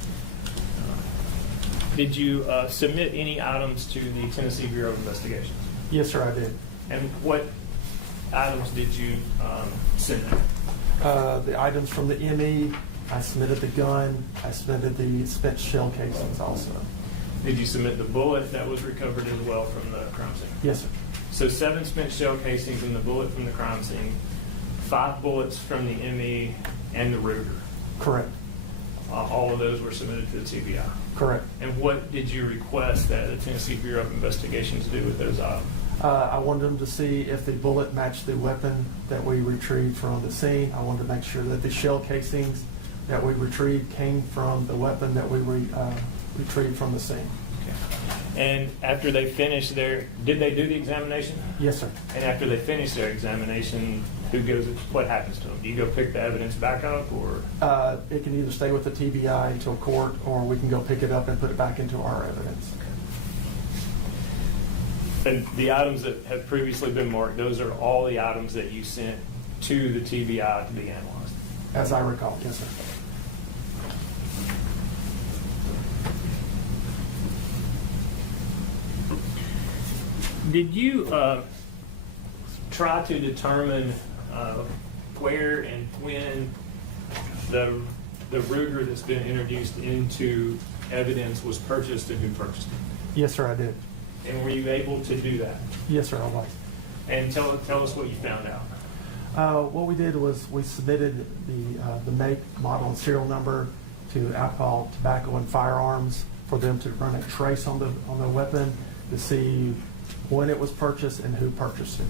did you submit any items to the Tennessee Bureau of Investigations? Yes, sir, I did. And what items did you send in? The items from the ME, I submitted the gun, I submitted the spent shell casings also. Did you submit the bullet that was recovered as well from the crime scene? Yes, sir. So 7 spent shell casings and the bullet from the crime scene, 5 bullets from the ME and the Ruger. Correct. All of those were submitted to the TBI. Correct. And what did you request that the Tennessee Bureau of Investigations do with those items? I wanted them to see if the bullet matched the weapon that we retrieved from the scene. I wanted to make sure that the shell casings that we retrieved came from the weapon that we retrieved from the scene. Okay. And after they finished did they do the examination? Yes, sir. And after they finish their examination, what happens to them? Do you go pick the evidence back up, or? It can either stay with the TBI until court, or we can go pick it up and put it back into our evidence. And the items that have previously been marked, those are all the items that you sent to the TBI to be analyzed? As I recall, yes, sir. Did you try to determine where and when the Ruger that's been introduced into evidence was purchased and who purchased it? Yes, sir, I did. And were you able to do that? Yes, sir, I was. And tell us what you found out. What we did was we submitted the make, model, and serial number to Alcohol, Tobacco, and Firearms for them to run a trace on the weapon to see when it was purchased and who purchased it.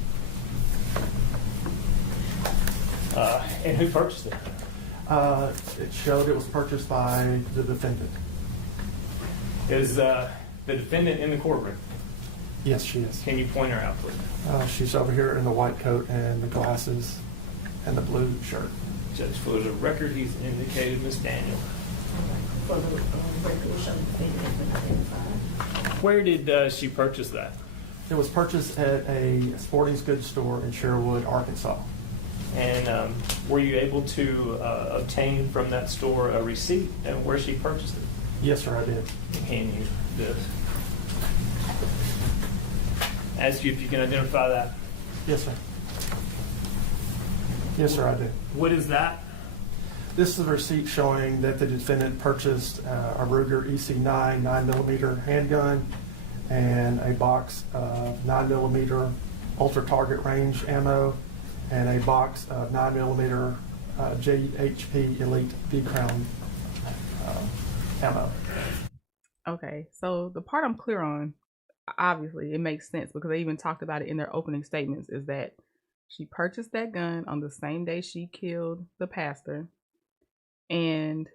And who purchased it? It showed it was purchased by the defendant. Is the defendant in the courtroom? Yes, she is. Can you point her out, please? She's over here in the white coat and the glasses and the blue shirt. Judge, for the record, he's indicated Ms. Daniels. For the record, we'll show the defendant has been identified. Where did she purchase that? It was purchased at a sporting goods store in Sherwood, Arkansas. And were you able to obtain from that store a receipt and where she purchased it? Yes, sir, I did. Can you this? Ask you if you can identify that. Yes, sir. Yes, sir, I do. What is that? This is a receipt showing that the defendant purchased a Ruger EC9 9mm handgun and a box of 9mm ultra target range ammo and a box of 9mm JHP Elite D-Crown ammo. Okay, so the part I'm clear on, obviously it makes sense because they even talked about it in their opening statements, is that she purchased that gun on the same day she killed the pastor, and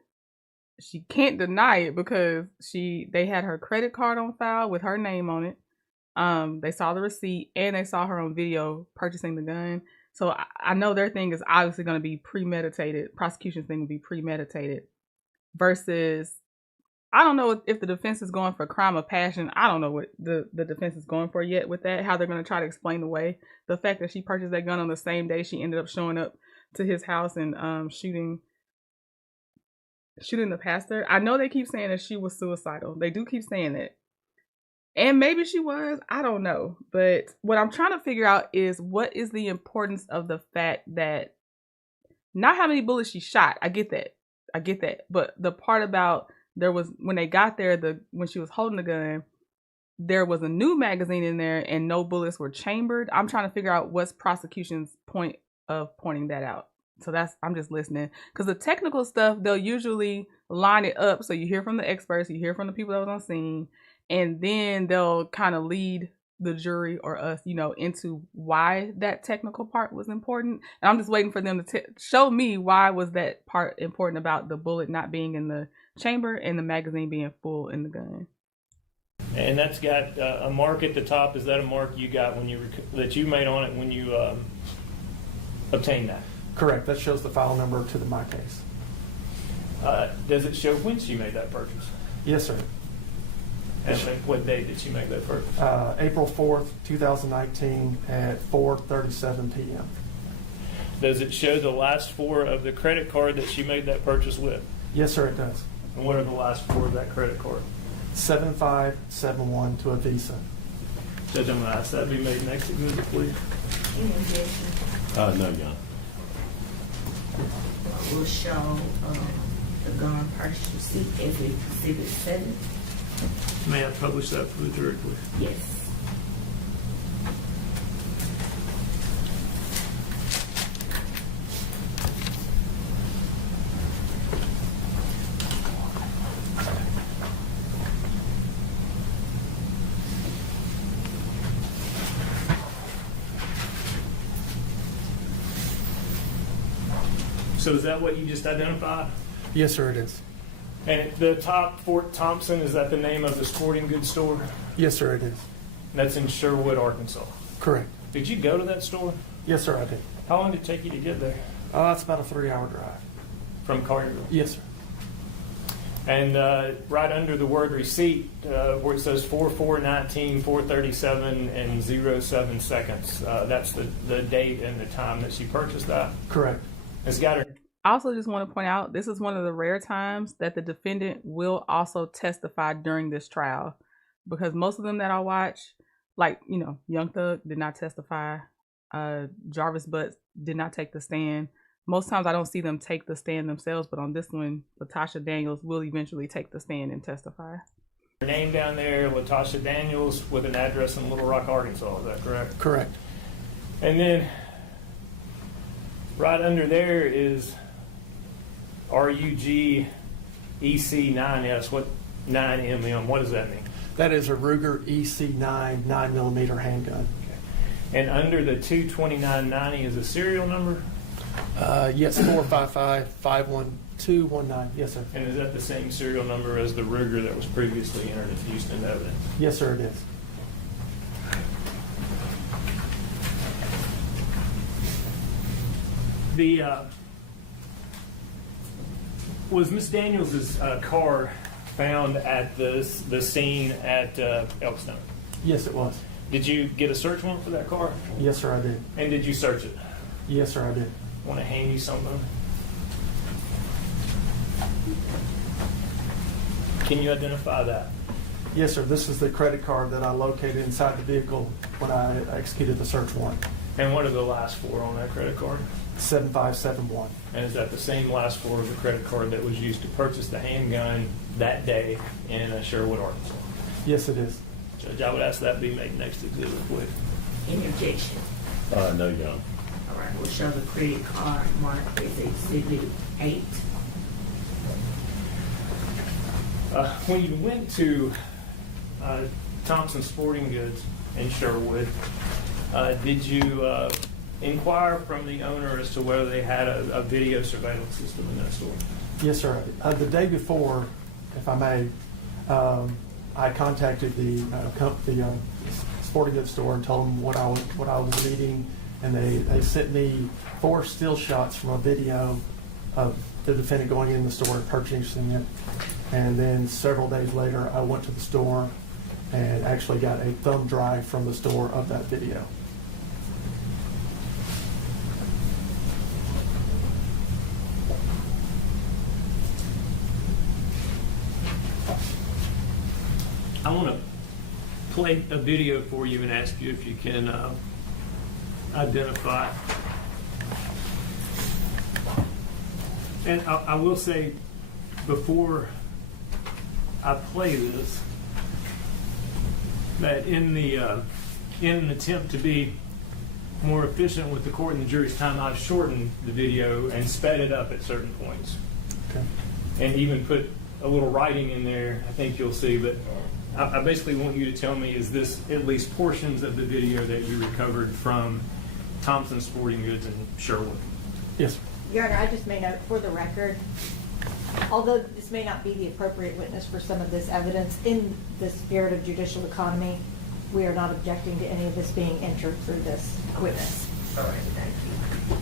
she can't deny it because they had her credit card on file with her name on it. They saw the receipt and they saw her on video purchasing the gun. So I know their thing is obviously going to be premeditated. Prosecution's thing will be premeditated versus, I don't know if the defense is going for crime of passion. I don't know what the defense is going for yet with that, how they're going to try to explain away the fact that she purchased that gun on the same day she ended up showing up to his house and shooting the pastor. I know they keep saying that she was suicidal. They do keep saying that. And maybe she was, I don't know. But what I'm trying to figure out is what is the importance of the fact that not how many bullets she shot. I get that. But the part about there was, when they got there, when she was holding the gun, there was a new magazine in there and no bullets were chambered. I'm trying to figure out what's prosecution's point of pointing that out. So I'm just listening. Because the technical stuff, they'll usually line it up. So you hear from the experts, you hear from the people that was on scene, and then they'll kind of lead the jury or us, into why that technical part was important. And I'm just waiting for them to show me why was that part important about the bullet not being in the chamber and the magazine being full in the gun. And that's got a mark at the top. Is that a mark you got that you made on it when you obtained that? Correct. That shows the file number to my case. Does it show when she made that purchase? Yes, sir. And what date did she make that purchase? April 4th, 2019 at 4:37 p.m. Does it show the last four of the credit card that she made that purchase with? Yes, sir, it does. And what are the last four of that credit card? 7571 to a Visa. Judge, I'm going to ask that be made next exhibit, please. No, John. Will show the gun purchase receipt as Exhibit 7. May I publish that for the jury, please? Yes. So is that what you just identified? Yes, sir, it is. And the top, Fort Thompson, is that the name of the sporting goods store? Yes, sir, it is. That's in Sherwood, Arkansas. Correct. Did you go to that store? Yes, sir, I did. How long did it take you to get there? It's about a 3-hour drive. From Carterville? Yes, sir. And right under the word receipt, where it says 4419, 437, and 07 seconds, that's the date and the time that she purchased that? Correct. It's got her. I also just want to point out, this is one of the rare times that the defendant will also testify during this trial, because most of them that I watch, like, Young Thug did not testify. Jarvis Butts did not take the stand. Most times I don't see them take the stand themselves, but on this one, Latoshia Daniels will eventually take the stand and testify. Her name down there, Latoshia Daniels, with an address in Little Rock, Arkansas. Is that correct? Correct. And then right under there is RUG EC9S. What 9mm? What does that mean? That is a Ruger EC9 9mm handgun. Okay. And under the 22990 is a serial number? Yes, 455-51219. Yes, sir. And is that the same serial number as the Ruger that was previously entered into Houston evidence? Yes, sir, it is. Was Miss Daniels' car found at the scene at Elkstone? Yes, it was. Did you get a search warrant for that car? Yes, sir, I did. And did you search it? Yes, sir, I did. Want to hand you something? Can you identify that? Yes, sir. This is the credit card that I located inside the vehicle when I executed the search warrant. And what are the last four on that credit card? 7571. And is that the same last four of the credit card that was used to purchase the handgun that day in Sherwood, Arkansas? Yes, it is. Judge, I would ask that be made next exhibit, please. Any objection? No, Your Honor. All right, we'll show the credit card marked as Exhibit 8. When you went to Thompson Sporting Goods in Sherwood, did you inquire from the owner as to whether they had a video surveillance system in that store? Yes, sir. The day before, if I may, I contacted the sporting goods store and told them what I was needing, and they sent me 4 still shots from a video of the defendant going in the store and purchasing it. And then several days later, I went to the store and actually got a thumb drive from the store of that video. I want to play a video for you and ask you if you can identify. And I will say, before I play this, that in an attempt to be more efficient with the court and the jury's time, I've shortened the video and sped it up at certain points. Okay. And even put a little writing in there, I think you'll see. But I basically want you to tell me, is this at least portions of the video that you recovered from Thompson Sporting Goods in Sherwood? Yes, sir. Your Honor, I just may note for the record, although this may not be the appropriate witness for some of this evidence, in the spirit of judicial economy, we are not objecting to any of this being entered through this witness. All right, thank you.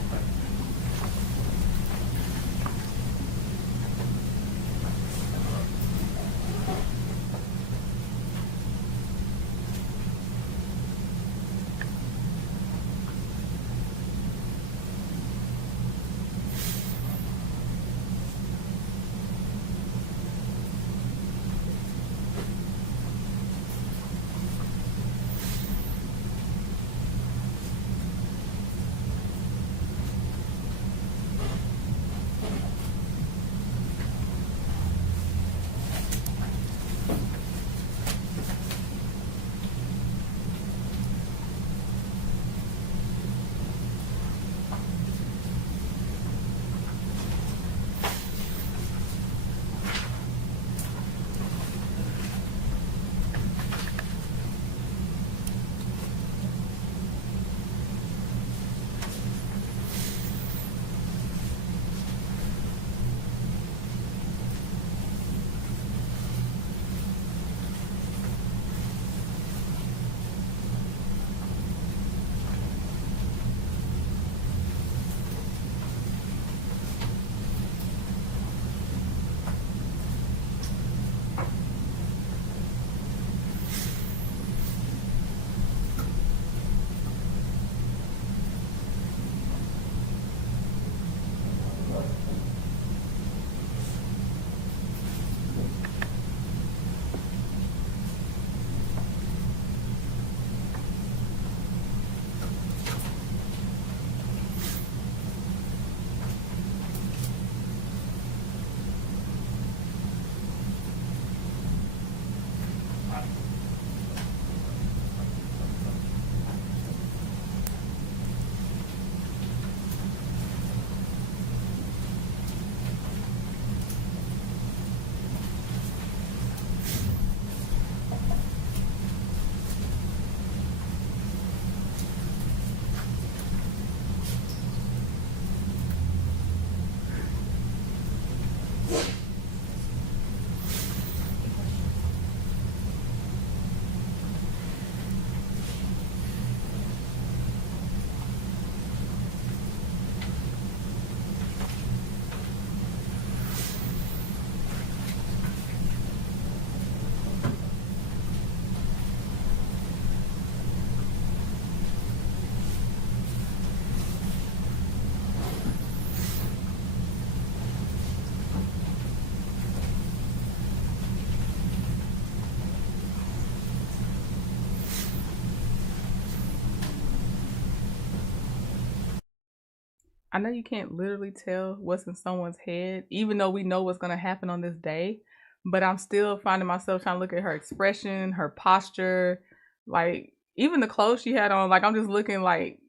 I know you can't literally tell what's in someone's head, even though we know what's going to happen on this day. But I'm still finding myself trying to look at her expression, her posture, like even the clothes she had on. Like I'm just looking like,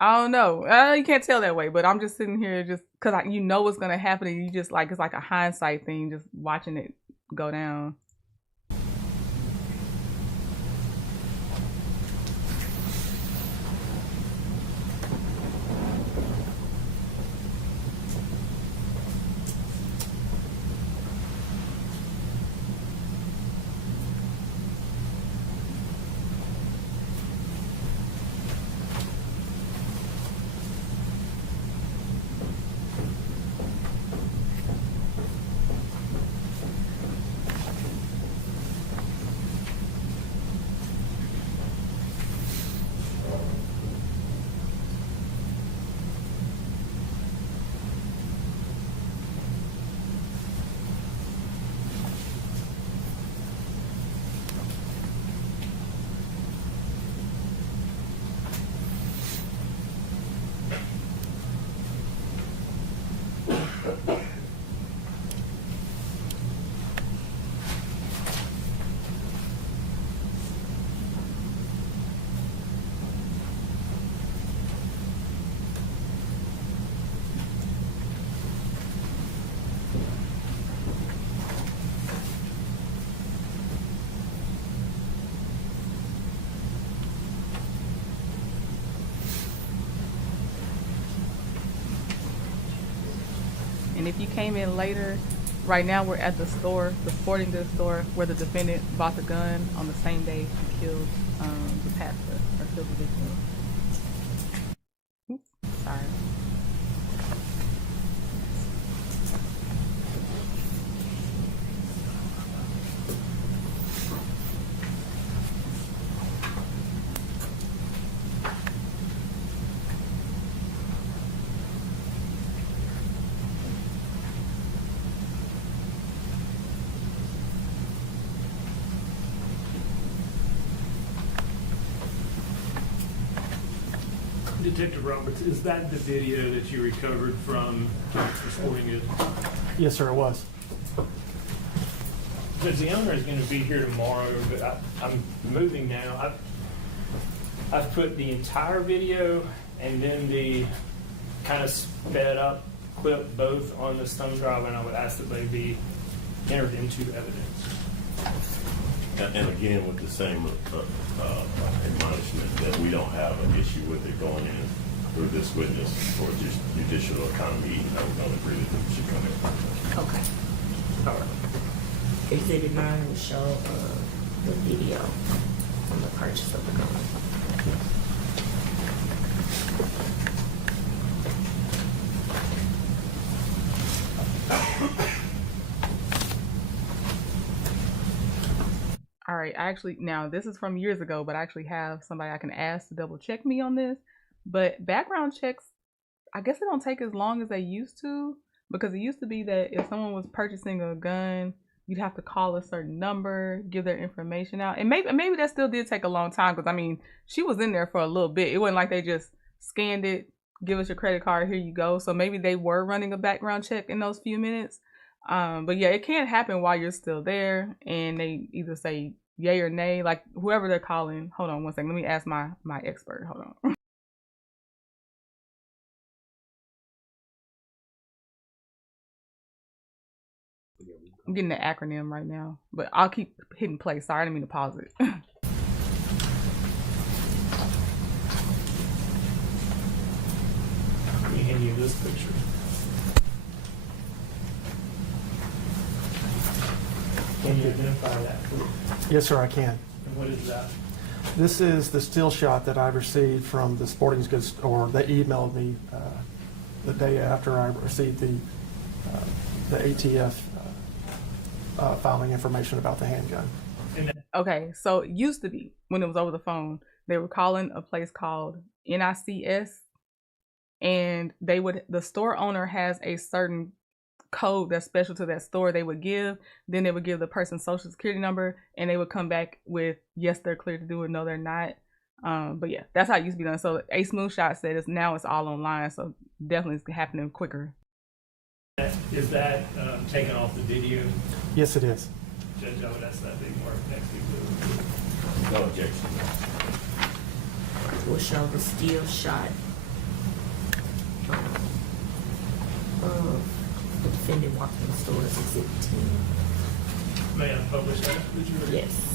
I don't know. You can't tell that way, but I'm just sitting here just because you know what's going to happen. And you just like, it's like a hindsight thing, just watching it go down. And if you came in later, right now we're at the store, the sporting goods store, where the defendant bought the gun on the same day he killed the pastor, or killed the victim. Oops, sorry. Detective Roberts, is that the video that you recovered from the sporting goods? Yes, sir, it was. Because the owner is going to be here tomorrow, but I'm moving now. I've put the entire video and then the kind of sped up clip both on the thumb drive, and I would ask that they be entered into evidence. And again, with the same admonishment that we don't have an issue with it going in through this witness for just judicial economy. I don't agree that it should come in. Okay. All right. Exhibit 9 will show the video from the purchase of the gun. All right, now this is from years ago, but I actually have somebody I can ask to double check me on this. But background checks, I guess they don't take as long as they used to, because it used to be that if someone was purchasing a gun, you'd have to call a certain number, give their information out. And maybe that still did take a long time, because I mean, she was in there for a little bit. It wasn't like they just scanned it, give us your credit card, here you go. So maybe they were running a background check in those few minutes. But yeah, it can't happen while you're still there, and they either say yay or nay, like whoever they're calling. Hold on one second, let me ask my expert. Hold on. I'm getting the acronym right now, but I'll keep hitting play. Sorry, I didn't mean to pause it. Let me hand you this picture. Can you identify that? Yes, sir, I can. And what is that? This is the still shot that I received from the sporting goods store. They emailed me the day after I received the ATF filing information about the handgun. Okay, so it used to be when it was over the phone, they were calling a place called NICS, and the store owner has a certain code that's special to that store they would give. Then they would give the person's social security number, and they would come back with yes, they're clear to do it, no, they're not. But yeah, that's how it used to be done. So Ace Moonshot said it's all online, so definitely is happening quicker. Is that taken off the video? Yes, it is. Judge, I would ask that be marked next to No objection. Will show the still shot of the defendant walking in the store as Exhibit 10. May I publish that for the jury? Yes.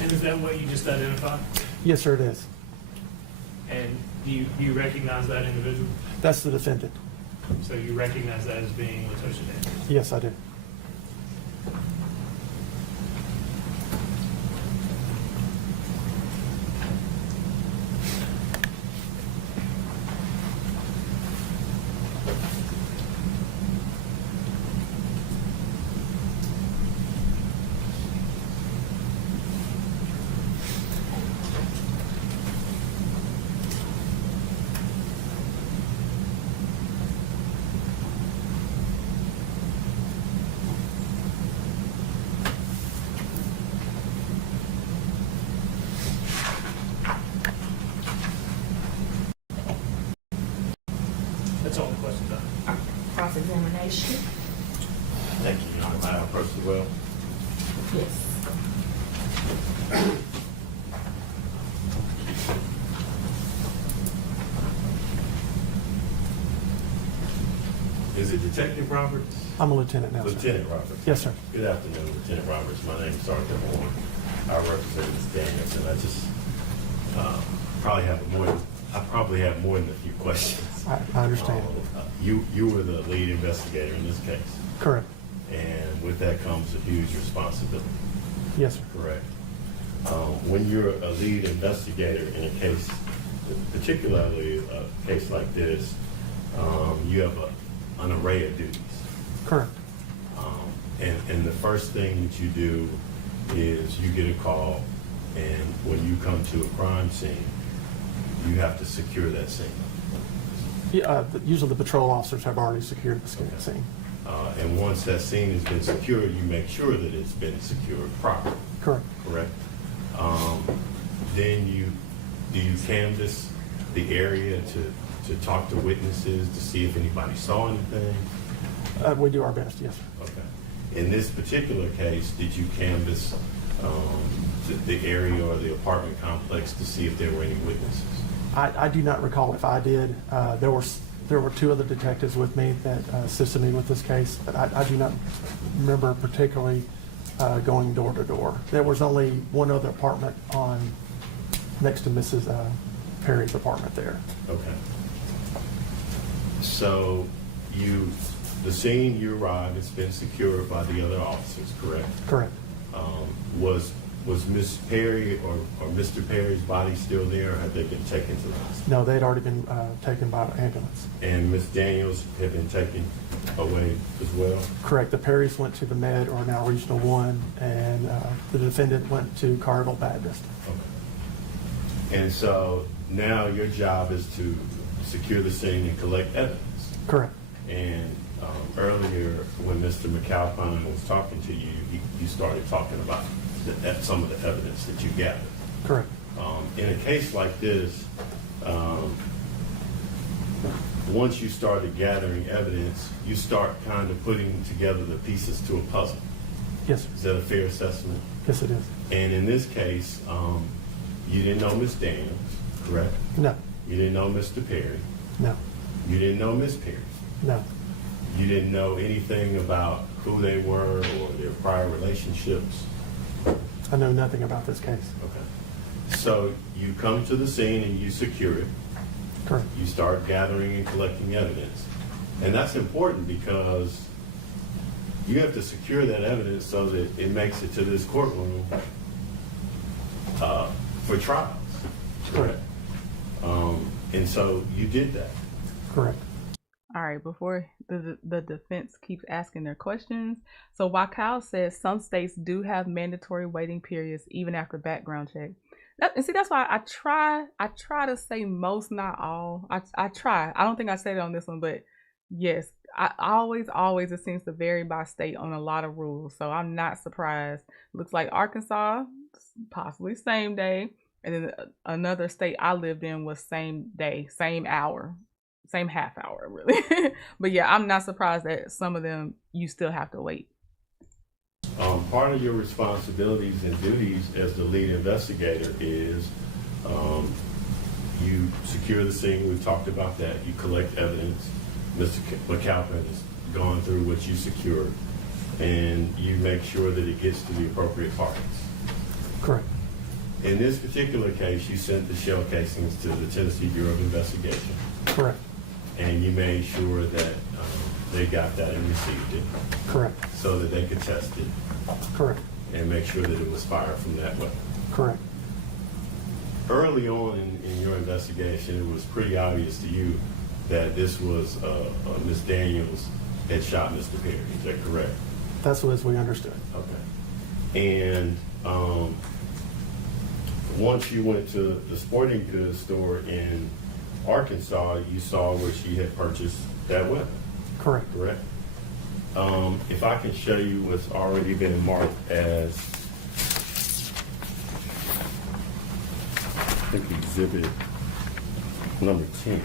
And is that what you just identified? Yes, sir, it is. And do you recognize that individual? That's the defendant. So you recognize that as being Latoshia Daniels? Yes, I do. That's all the questions I have. Cross-examination? Thank you, Your Honor. May I approach the well? Yes. Is it Detective Roberts? I'm a lieutenant now, sir. Lieutenant Roberts. Yes, sir. Good afternoon, Lieutenant Roberts. My name is Sergeant Moore. I represent Ms. Daniels, and I just probably have more than a few questions. I understand. You were the lead investigator in this case, Correct. and with that comes a huge responsibility. Yes, sir. Correct. When you're a lead investigator in a case, particularly a case like this, you have an array of duties. Correct. And the first thing that you do is you get a call, and when you come to a crime scene, you have to secure that scene. Yeah, usually the patrol officers have already secured the scene. And once that scene has been secured, you make sure that it's been secured properly. Correct. Correct. Then do you canvass the area to talk to witnesses to see if anybody saw anything? We do our best, yes, sir. Okay. In this particular case, did you canvass the area or the apartment complex to see if there were any witnesses? I do not recall if I did. There were two other detectives with me that assisted me with this case, but I do not remember particularly going door to door. There was only one other apartment next to Mrs. Perry's apartment there. Okay. So the scene you arrived, it's been secured by the other officers, correct? Correct. Was Miss Perry or Mr. Perry's body still there, or had they been taken to the hospital? No, they had already been taken by ambulance. And Miss Daniels had been taken away as well? Correct. The Perrys went to the Med, or now Regional 1, and the defendant went to Carville Baptist. Okay. And so now your job is to secure the scene and collect evidence. Correct. And earlier, when Mr. McAlpine was talking to you, you started talking about some of the evidence that you gathered. Correct. In a case like this, once you started gathering evidence, you start kind of putting together the pieces to a puzzle. Yes, sir. Is that a fair assessment? Yes, it is. And in this case, you didn't know Miss Daniels, correct? No. You didn't know Mr. Perry. No. You didn't know Miss Perry. No. You didn't know anything about who they were or their prior relationships. I know nothing about this case. Okay. So you come to the scene and you secure it. Correct. You start gathering and collecting evidence. And that's important because you have to secure that evidence so that it makes it to this courtroom for trials. Correct. And so you did that. Correct. All right, before the defense keeps asking their questions. So while Kyle says some states do have mandatory waiting periods even after background check. And see, that's why I try to say most, not all. I try. I don't think I said it on this one, but yes, always, it seems to vary by state on a lot of rules. So I'm not surprised. Looks like Arkansas, possibly same day. And then another state I lived in was same day, same hour, same half hour, really. But yeah, I'm not surprised that some of them you still have to wait. Part of your responsibilities and duties as the lead investigator is you secure the scene. We've talked about that. You collect evidence. Mr. McAlpin has gone through what you secured, and you make sure that it gets to the appropriate parties. Correct. In this particular case, you sent the shell casings to the Tennessee Bureau of Investigation. Correct. And you made sure that they got that and received it. Correct. So that they could test it. Correct. And make sure that it was fired from that weapon. Correct. Early on in your investigation, it was pretty obvious to you that this was Ms. Daniels that shot Mr. Perry. Is that correct? That's what we understood. Okay. And once you went to the sporting goods store in Arkansas, you saw where she had purchased that weapon. Correct. Correct. If I can show you what's already been marked as, I think, exhibit number 10.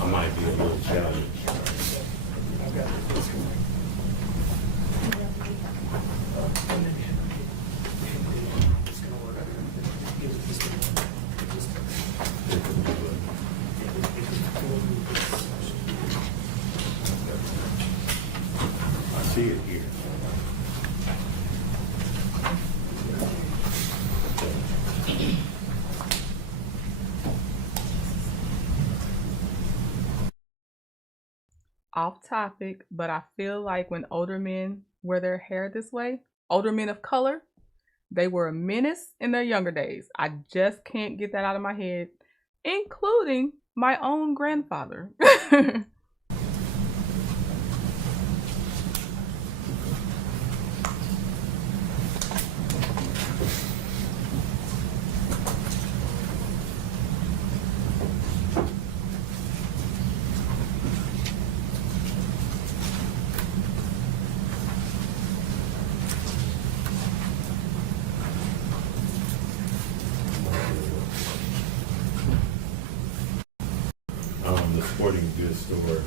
I might be a little challenged. I see it here. Off topic, but I feel like when older men wear their hair this way, older men of color, they were a menace in their younger days. I just can't get that out of my head, including my own grandfather. The sporting goods store,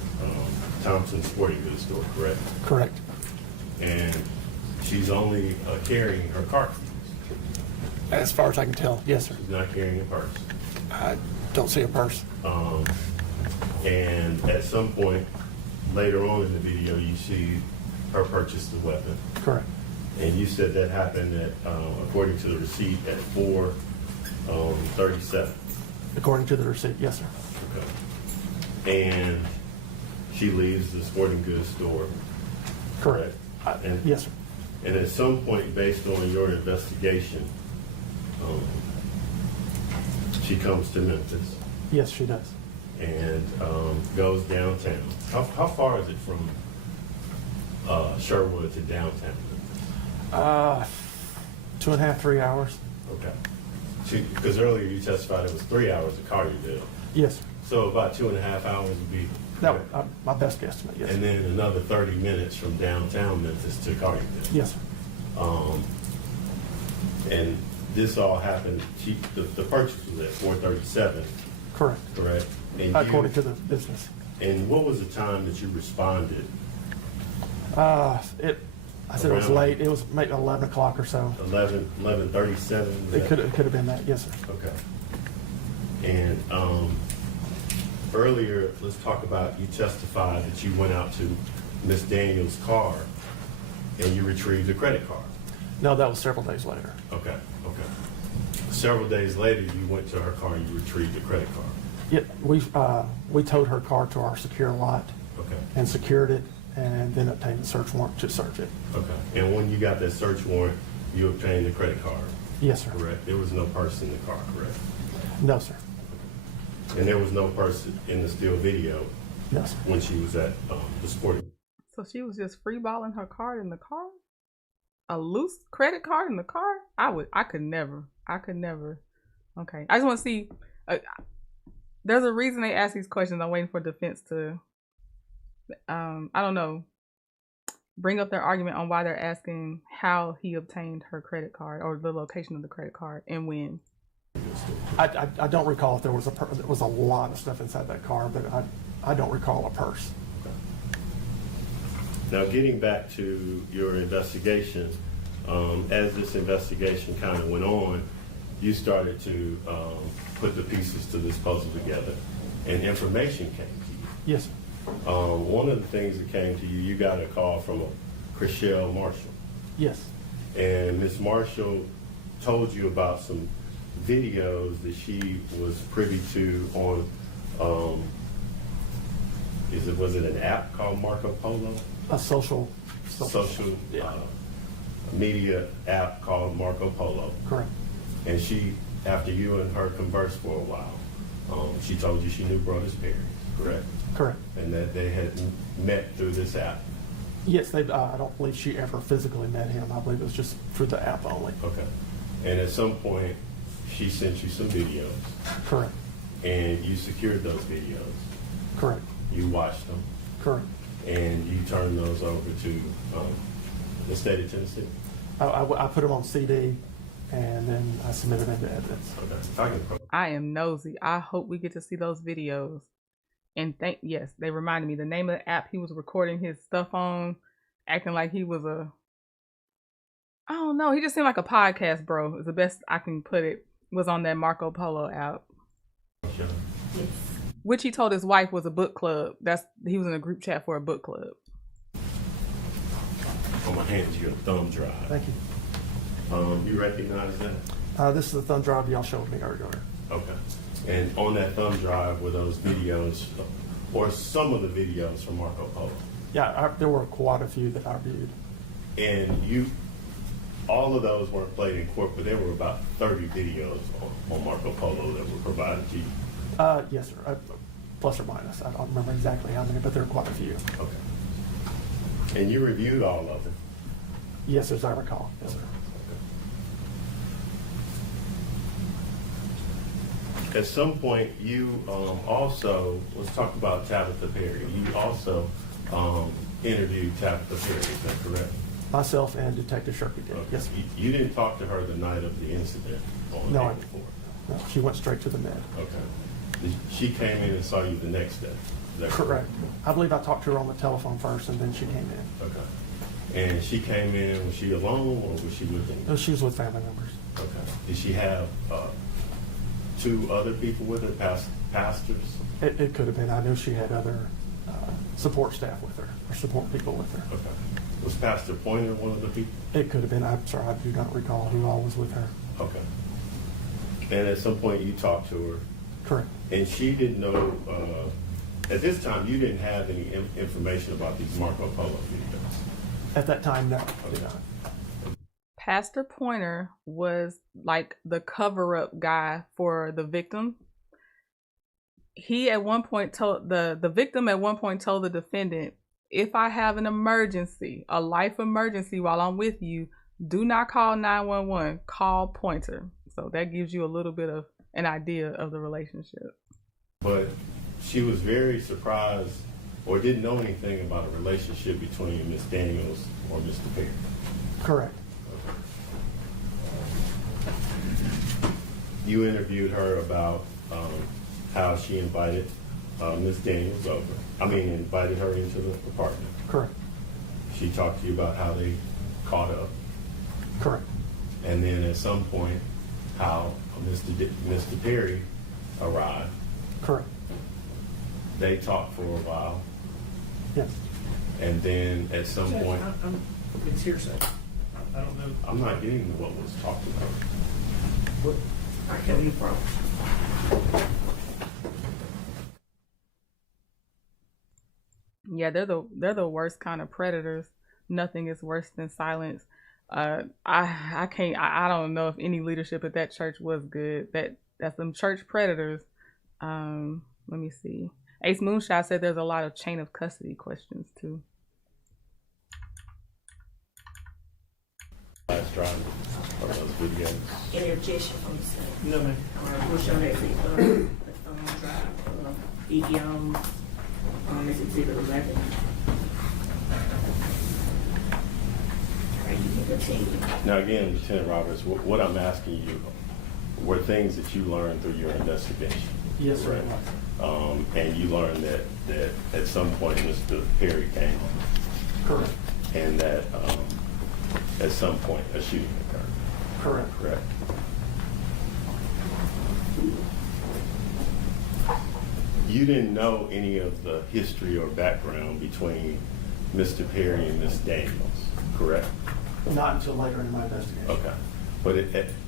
Thompson Sporting Goods Store, correct? Correct. And she's only carrying her car keys. As far as I can tell, yes, sir. She's not carrying a purse. I don't see a purse. And at some point later on in the video, you see her purchase the weapon. Correct. And you said that happened at, according to the receipt, at 4:37. According to the receipt, yes, sir. Okay. And she leaves the sporting goods store. Correct. And, yes, sir. And at some point, based on your investigation, she comes to Memphis Yes, she does. and goes downtown. How far is it from Sherwood to downtown Memphis? 2.5, 3 hours. Okay. Because earlier you testified it was 3 hours to Collierville. Yes, sir. So about 2.5 hours would be. That my best guesstimate, yes. And then another 30 minutes from downtown Memphis to Collierville. Yes, sir. And this all happened, the purchase was at 4:37, Correct. correct? And According to the business. And what was the time that you responded? I said it was Around- late. It was maybe 11 o'clock or so. 11:37? It could have been that, yes, sir. Okay. And earlier, let's talk about, you testified that you went out to Miss Daniels' car and you retrieved a credit card. No, that was several days later. Okay. Several days later, you went to her car and you retrieved a credit card. Yeah, we towed her car to our secure lot Okay. and secured it, and then obtained a search warrant to search it. Okay. And when you got that search warrant, you obtained the credit card, Yes, sir. correct? There was no purse in the car, correct? No, sir. And there was no purse in the still video No, sir. when she was at the sporting. So she was just freeballing her card in the car? A loose credit card in the car? I could never. Okay. I just want to see. There's a reason they ask these questions. I'm waiting for defense to, I don't know, bring up their argument on why they're asking how he obtained her credit card or the location of the credit card and when. I don't recall if there was there was a lot of stuff inside that car, but I don't recall a purse. Now, getting back to your investigation, as this investigation kind of went on, you started to put the pieces to this puzzle together, and information came to you. Yes, sir. One of the things that came to you, you got a call from a Chriselle Marshall, Yes. and Ms. Marshall told you about some videos that she was privy to on, was it an app called Marco Polo? A social Social media app called Marco Polo. Correct. And she, after you and her conversed for a while, she told you she knew Brodes Perry, correct? Correct. And that they had met through this app. Yes, I don't believe she ever physically met him. I believe it was just through the app only. Okay. And at some point, she sent you some videos, Correct. and you secured those videos. Correct. You watched them, Correct. and you turned those over to the state of Tennessee. I put them on CD, and then I submitted them to evidence. Okay. If I can I am nosy. I hope we get to see those videos. And yes, they reminded me the name of the app he was recording his stuff on, acting like he was I don't know, he just seemed like a podcast bro, is the best I can put it, was on that Marco Polo app. Sure. Yes. Which he told his wife was a book club. He was in a group chat for a book club. I'm gonna hand you a thumb drive. Thank you. You recognize that? This is the thumb drive y'all showed me earlier. Okay. And on that thumb drive were those videos, or some of the videos from Marco Polo. Yeah, there were quite a few that I viewed. And all of those weren't played in court, but there were about 30 videos on Marco Polo that were provided to you. Yes, sir. Plus or minus. I don't remember exactly how many, but there are quite a few. Okay. And you reviewed all of them? Yes, as I recall. Yes, sir. At some point, you also, let's talk about Tabatha Perry. You also interviewed Tabatha Perry, is that correct? Myself and Detective Shirky did. Okay. Yes. You didn't talk to her the night of the incident on No, April 4th? No, she went straight to the med. Okay. She came in and saw you the next day? Is that Correct. I believe I talked to her on the telephone first, and then she came in. Okay. And she came in, was she alone or was she with anyone? No, she was with family members. Okay. Did she have two other people with her, pastors? It could have been. I know she had other support staff with her, or support people with her. Okay. Was Pastor Pointer one of the people? It could have been. I'm sorry, I do not recall who all was with her. Okay. And at some point you talked to her? Correct. And she didn't know, at this time, you didn't have any information about these Marco Polo videos? At that time, no, I did not. Pastor Pointer was like the cover-up guy for the victim. He at one point told the victim at one point told the defendant, if I have an emergency, a life emergency while I'm with you, do not call 911, call Pointer. So that gives you a little bit of an idea of the relationship. But she was very surprised or didn't know anything about a relationship between Ms. Daniels or Mr. Perry. Correct. You interviewed her about how she invited Ms. Daniels over. Invited her into the apartment. Correct. She talked to you about how they caught up. Correct. And then at some point, how Mr. Perry arrived. Correct. They talked for a while. Yes. And then at some point, It's hearsay. I don't know. I'm not getting to what was talked about. What? I can't even from. Yeah, they're the worst kind of predators. Nothing is worse than silence. I don't know if any leadership at that church was good. That's some church predators. Let me see. Ace Moonshot said there's a lot of chain of custody questions too. flash drive or those videos? Any objection from the Senate? No, ma'am. All right, we'll show that the drive, EDO's, it's exhibit 11. All right, you can continue. Now again, Lieutenant Roberts, what I'm asking you were things that you learned through your investigation. Yes, sir. Right. And you learned that at some point Mr. Perry came, Correct. and that at some point a shooting occurred. Correct. Correct. You didn't know any of the history or background between Mr. Perry and Ms. Daniels, correct? Not until later in my investigation. Okay. But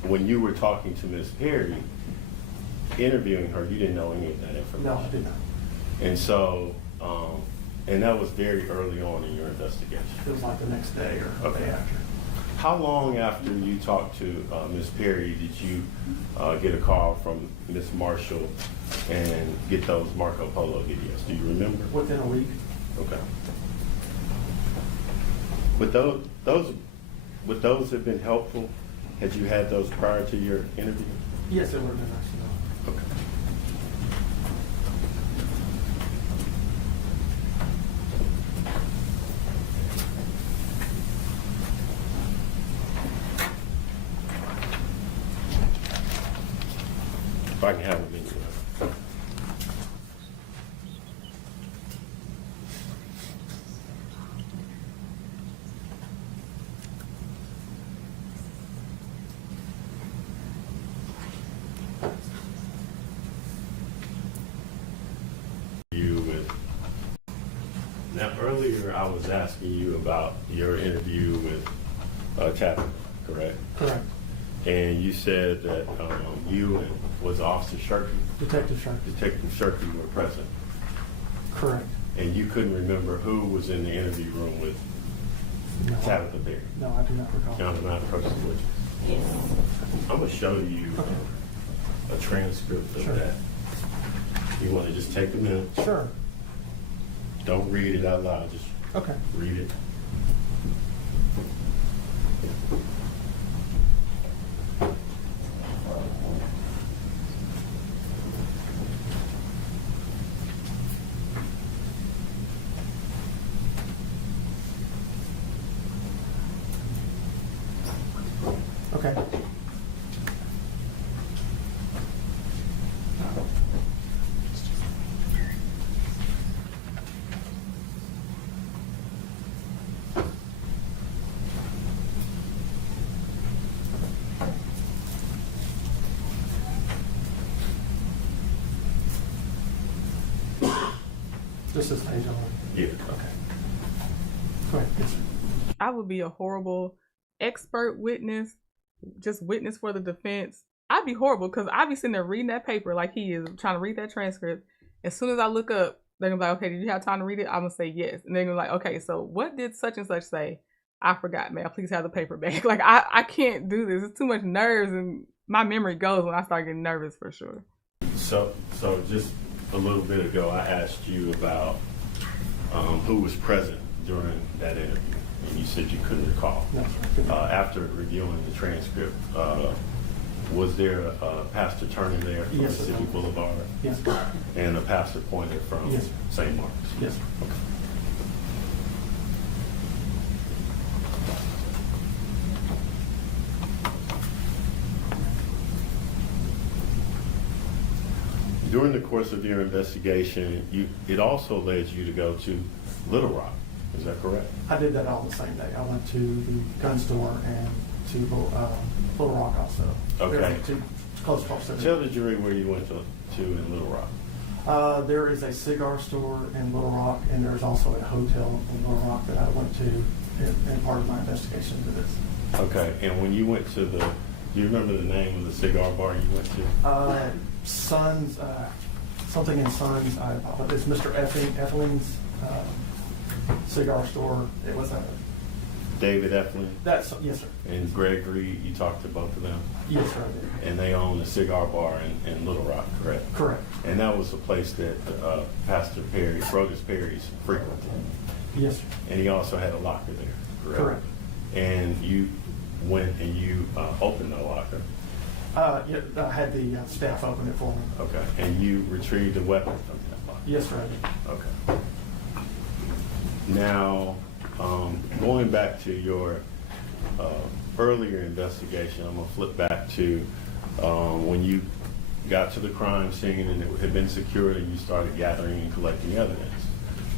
when you were talking to Ms. Perry, interviewing her, you didn't know any of that information? No, I did not. And so, and that was very early on in your investigation? It was like the next day or the day after. How long after you talked to Ms. Perry did you get a call from Ms. Marshall and get those Marco Polo videos? Do you remember? Within a week. Okay. Would those have been helpful had you had those prior to your interview? Yes, it would have been nice to know. Okay. If I can have a video. Now, earlier I was asking you about your interview with Tabatha, correct? Correct. And you said that you and was Officer Shirky, Detective Sharp. Detective Shirky were present, Correct. and you couldn't remember who was in the interview room with No, Tabatha Perry. no, I do not recall. John and I approached the witness. Yes. I'm gonna show you a transcript of Sure. that. You want to just take a minute? Sure. Don't read it out loud. Just Okay. read it. Okay. This is page 11. Yeah. Okay. Go ahead. Yes, sir. I would be a horrible expert witness, just witness for the defense. I'd be horrible because I'd be sitting there reading that paper like he is, trying to read that transcript. As soon as I look up, they're gonna be like, okay, did you have time to read it? I'm gonna say yes. And they're gonna be like, okay, so what did such and such say? I forgot, man. Please have the paper back. Like, I can't do this. It's too much nerves, and my memory goes when I start getting nervous for sure. So just a little bit ago, I asked you about who was present during that interview, and you said you couldn't recall. No, sir. After reviewing the transcript, was there a pastor turning there from Yes, sir. Mississippi Boulevard Yes, sir. and a pastor pointed from Yes, sir. St. Mark's? Yes, sir. Okay. During the course of your investigation, it also led you to go to Little Rock. Is that correct? I did that all the same day. I went to the gun store and to Little Rock also. Okay. They're two close proximity. Tell the jury where you went to in Little Rock. There is a cigar store in Little Rock, and there's also a hotel in Little Rock that I went to in part of my investigation to this. Okay, and when you went to do you remember the name of the cigar bar you went to? Sons, something in Sons. It's Mr. Effeling's cigar store. It was a. David Eflin That's yes, sir. and Gregory, you talked to both of them? Yes, sir. I did. And they own a cigar bar in Little Rock, correct? Correct. And that was the place that Pastor Perry, Brodes Perry's frequented. Yes, sir. And he also had a locker there, correct? Correct. And went and you opened the locker. Yeah, I had the staff open it for me. Okay. And you retrieved a weapon from that locker. Yes, sir, I did. Okay. Now, going back to your earlier investigation, I'm going to flip back to when you got to the crime scene and it had been secured and you started gathering and collecting evidence.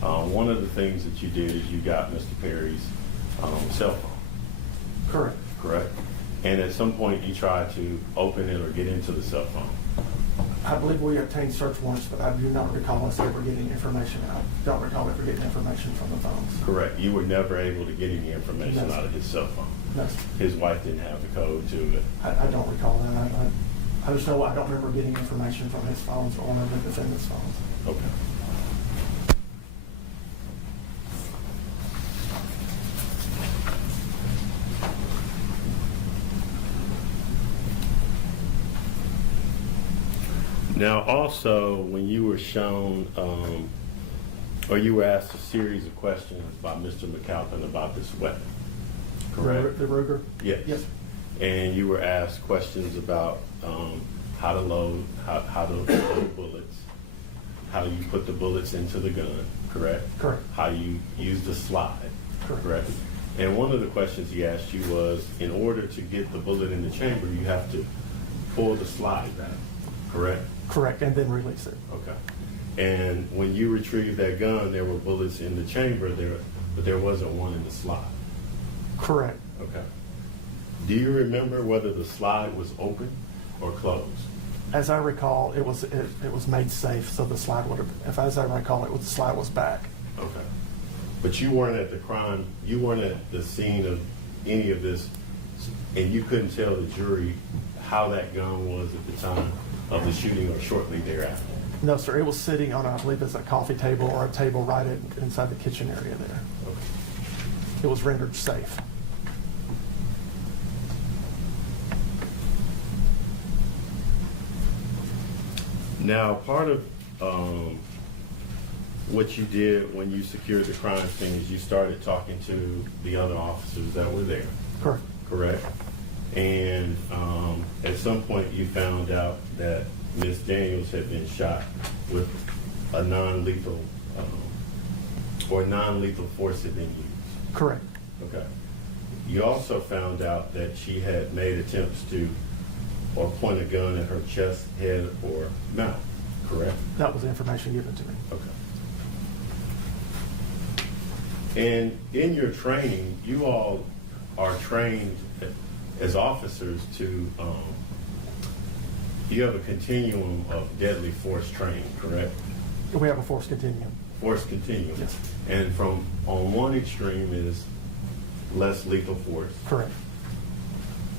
One of the things that you did is you got Mr. Perry's cell phone. Correct? And at some point you tried to open it or get into the cell phone. I believe we obtained search warrants, but I do not recall us ever getting information out. Don't recall ever getting information from the phones. Correct. You were never able to get any information No, out of his cell phone. No, sir. His wife didn't have the code to it. I don't recall that. I just know I don't remember getting information from his phones or one of the defendant's phones. Okay. Now, also, when you were shown, or you were asked a series of questions by Mr. McAlpin about this weapon, correct? The Ruger? Yes. Yes. And you were asked questions about how to load bullets, how you put the bullets into the gun, correct? Correct. How you use the slide, Correct. And one of the questions he asked you was, in order to get the bullet in the chamber, you have to pull the slide back, correct? Correct, and then release it. Okay. And when you retrieved that gun, there were bullets in the chamber, but there wasn't one in the slide. Correct. Okay. Do you remember whether the slide was open or closed? As I recall, it was made safe, so the slide would have. As I recall, the slide was back. Okay. But you weren't at the crime. You weren't at the scene of any of this, and you couldn't tell the jury how that gun was at the time of the shooting or shortly thereafter. No, sir. It was sitting on, I believe, it's a coffee table or a table right inside the kitchen area there. Okay. It was rendered safe. Now, part of what you did when you secured the crime scene is you started talking to the other officers that were there. Correct. Correct? And at some point you found out that Ms. Daniels had been shot with a non-lethal force had been used. Correct. Okay. You also found out that she had made attempts to or point a gun at her chest, head, or mouth, correct? That was the information given to me. Okay. And in your training, you all are trained as officers to, you have a continuum of deadly force training, correct? We have a force continuum. Force continuum. Yes. And from on one extreme is less lethal force. Correct.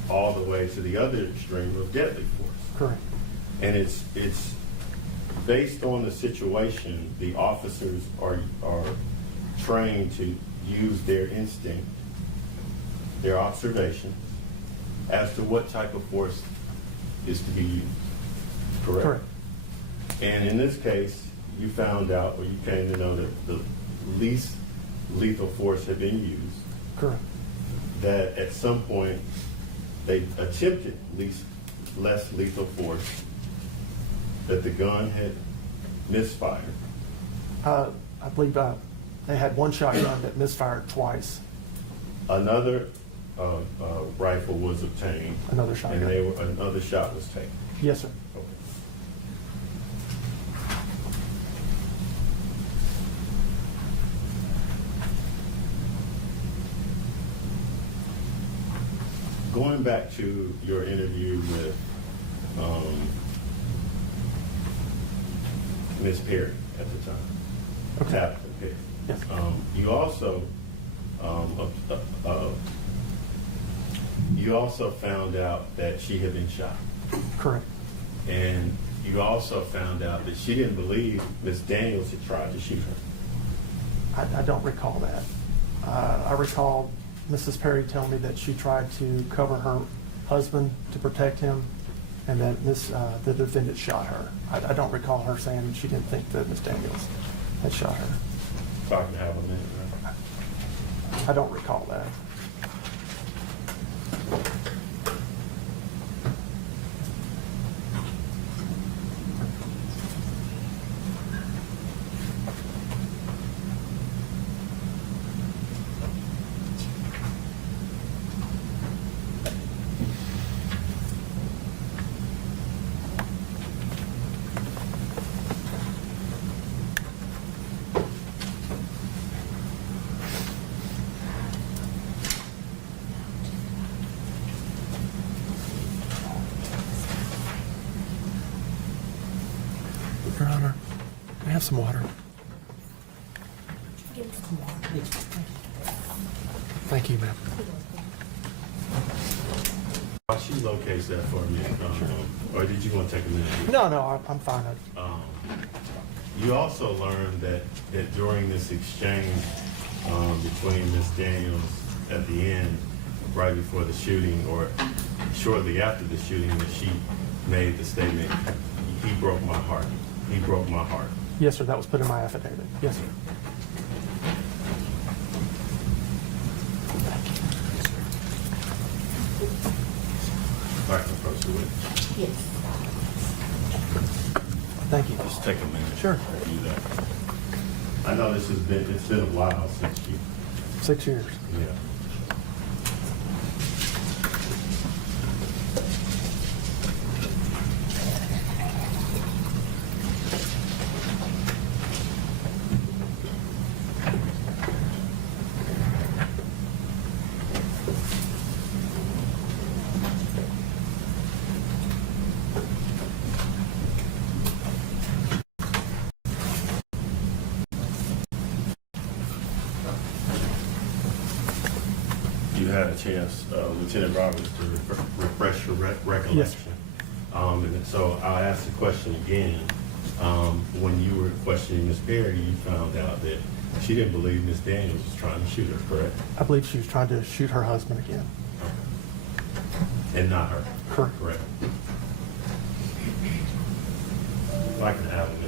All the way to the other extreme of deadly force. Correct. And it's based on the situation, the officers are trained to use their instinct, their observations, as to what type of force is to be used. Correct? Correct. And in this case, you found out, or you came to know that the least lethal force had been used. Correct. That at some point they attempted less lethal force, that the gun had misfired. I believe they had one shotgun that misfired twice. Another rifle was obtained. Another shotgun. And another shot was taken. Yes, sir. Okay. Going back to your interview with Ms. Perry at the time, Okay. Tabatha Perry. Yes. You also found out that she had been shot, Correct. and you also found out that she didn't believe Ms. Daniels had tried to shoot her. I don't recall that. I recall Mrs. Perry telling me that she tried to cover her husband to protect him, and that the defendant shot her. I don't recall her saying she didn't think that Ms. Daniels had shot her. If I can have a minute, right? I don't recall that. have some water? Thank you, ma'am. While she locates that for me, or did you want to take a minute? No, I'm fine. You also learned that during this exchange between Ms. Daniels at the end, right before the shooting, or shortly after the shooting, that she made the statement, "He broke my heart. He broke my heart." Yes, sir. That was put in my affidavit. Yes, sir. If I can approach the witness. Yes. Thank you. Just take a minute. Sure. to do that. I know it's been a while since you. 6 years. Yeah. You had a chance, Lieutenant Roberts, to refresh your recollection. Yes. And so I'll ask the question again. When you were questioning Ms. Perry, you found out that she didn't believe Ms. Daniels was trying to shoot her, correct? I believe she was trying to shoot her husband again. And not her? Correct. Correct. If I can have a minute.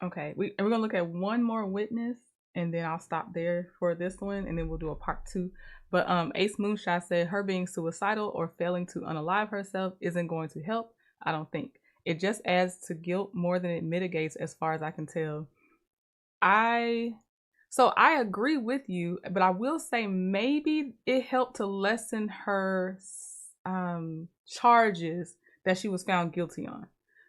Okay, we're gonna look at one more witness, and then I'll stop there for this one, and then we'll do a part 2. But Ace Moonshot said her being suicidal or failing to unalive herself isn't going to help. I don't think it just adds to guilt more than it mitigates, as far as I can tell. I agree with you, but I will say maybe it helped to lessen her charges that she was found guilty on.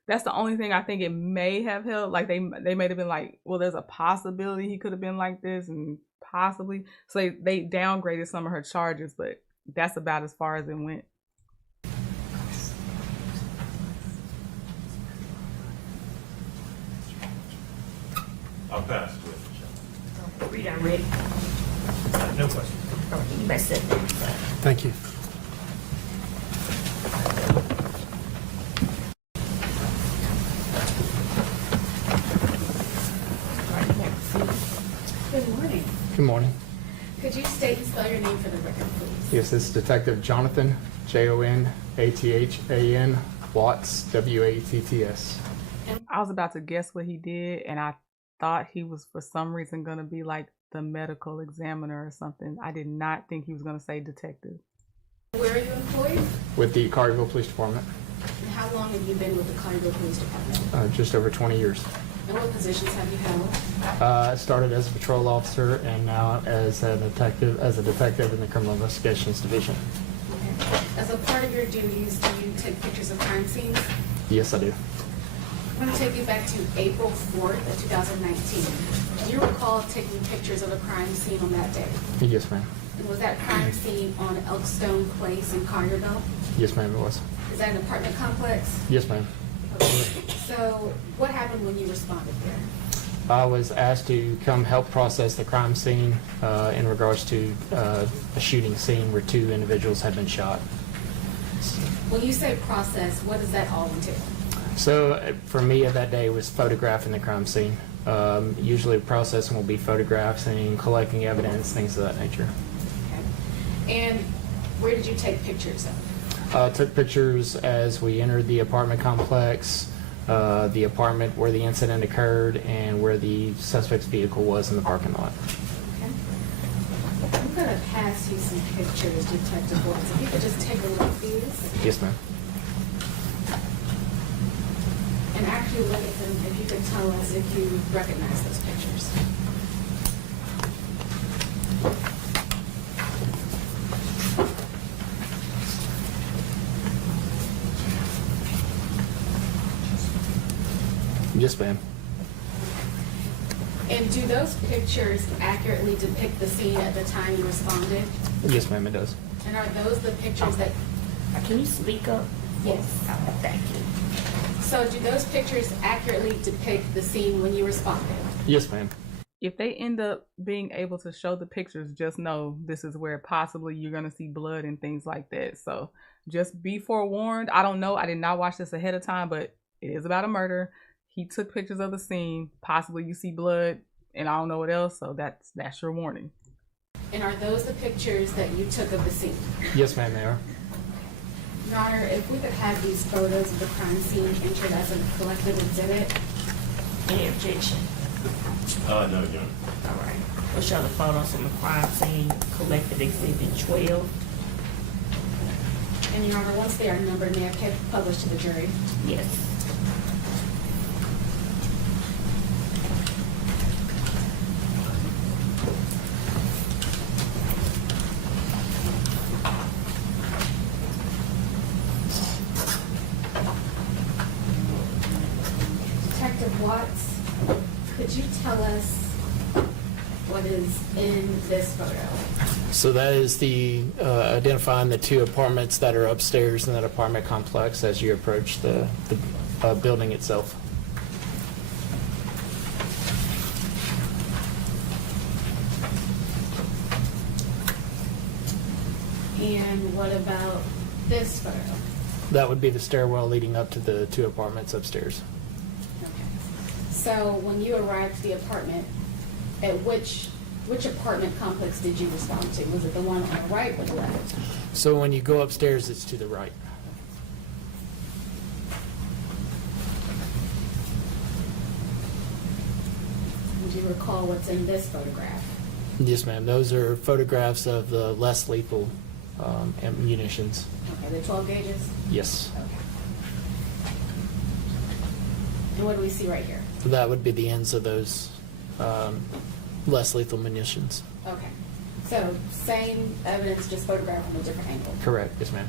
That's the only thing I think it may have helped. Like they may have been like, well, there's a possibility he could have been like this, and possibly. So they downgraded some of her charges, but that's about as far as it went. I'll pass it with Read on Rick. No question. Oh, you may sit there. Thank you. Good morning. Good morning. Could you state and spell your name for the record, please? Yes, this is Detective Jonathan, Jonathan, Watts, Watts. I was about to guess what he did, and I thought he was for some reason gonna be like the medical examiner or something. I did not think he was gonna say detective. Where are you employed? With the Carterville Police Department, And how long have you been with the Carterville Police Department? just over 20 years. And what positions have you held? I started as a patrol officer and now as a detective in the Criminal Investigations Division. Okay. As a part of your duties, do you take pictures of crime scenes? Yes, I do. I'm going to take you back to April 4th of 2019. Do you recall taking pictures of a crime scene on that day? Yes, ma'am. And was that crime scene on Elkstone Place in Collierville? Yes, ma'am, it was. Is that an apartment complex? Yes, ma'am. Okay. So what happened when you responded there? I was asked to come help process the crime scene in regards to a shooting scene where 2 individuals had been shot. When you say process, what does that all entail? So for me that day was photographing the crime scene. Usually processing will be photographing, collecting evidence, things of that nature. Okay. And where did you take pictures of? Took pictures as we entered the apartment complex, the apartment where the incident occurred, and where the suspect's vehicle was in the parking lot. Okay. I'm going to pass you some pictures, Detective Watts. If you could just take a look at these. Yes, ma'am. And after you look at them, if you could tell us if you recognize those pictures. Yes, ma'am. And do those pictures accurately depict the scene at the time you responded? Yes, ma'am, it does. And are those the pictures that, Can you speak up? yes. Thank you. So do those pictures accurately depict the scene when you responded? Yes, ma'am. If they end up being able to show the pictures, just know this is where possibly you're going to see blood and things like that. So just be forewarned. I don't know. I did not watch this ahead of time, but it is about a murder. He took pictures of the scene. Possibly you see blood and I don't know what else. So that's your warning. And are those the pictures that you took of the scene? Yes, ma'am, they are. Your Honor, if we could have these photos of the crime scene entered as a collective exhibit. Any objection? No, Your Honor. All right. We'll show the photos from the crime scene, collective exhibit 12. And Your Honor, once they are numbered, may I publish to the jury? Yes. Detective Watts, could you tell us what is in this photo? So that is the identifying the two apartments that are upstairs in that apartment complex as you approach the building itself. And what about this photo? That would be the stairwell leading up to the two apartments upstairs. Okay. So when you arrived at the apartment, at which apartment complex did you respond to? Was it the one on the right or the left? So when you go upstairs, it's to the right. Do you recall what's in this photograph? Yes, ma'am. Those are photographs of the less lethal munitions. Okay, the 12 gauges? Yes. Okay. And what do we see right here? That would be the ends of those less lethal munitions. Okay. So same evidence, just photographed from a different angle. Correct. Yes, ma'am.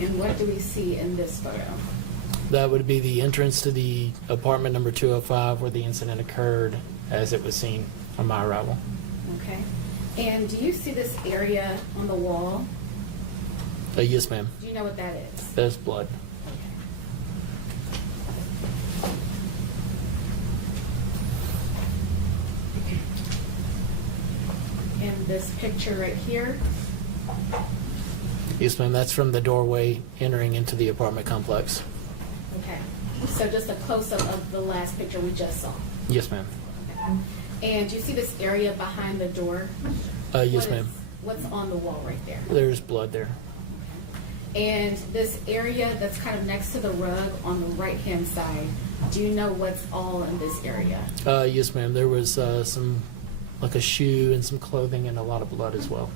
And what do we see in this photo? That would be the entrance to the apartment number 205 where the incident occurred as it was seen on my arrival. Okay. And do you see this area on the wall? Yes, ma'am. Do you know what that is? There's blood. And this picture right here? Yes, ma'am. That's from the doorway entering into the apartment complex. Okay. So just a close-up of the last picture we just saw. Yes, ma'am. Okay. And do you see this area behind the door? Yes, ma'am. What's on the wall right there? There's blood there. And this area that's kind of next to the rug on the right-hand side, do you know what's all in this area? Yes, ma'am. There was some, like a shoe and some clothing and a lot of blood as well.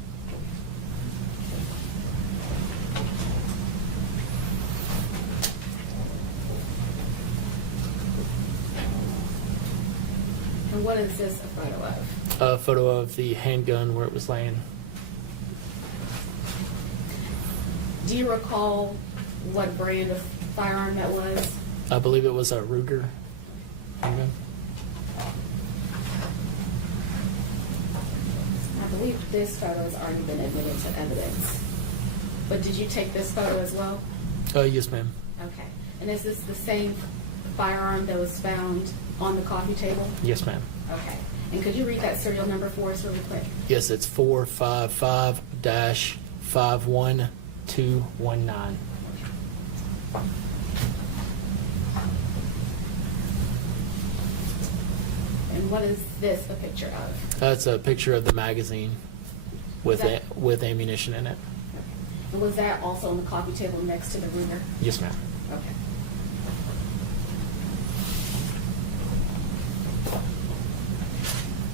And what is this a photo of? A photo of the handgun where it was laying. Do you recall what brand of firearm that was? I believe it was a Ruger handgun. I believe this photo has already been admitted to evidence. But did you take this photo as well? Yes, ma'am. Okay. And is this the same firearm that was found on the coffee table? Yes, ma'am. Okay. And could you read that serial number for us really quick? Yes, it's 455-51219. And what is this a picture of? That's a picture of the magazine with Is that- with ammunition in it. And was that also on the coffee table next to the Ruger? Yes, ma'am. Okay.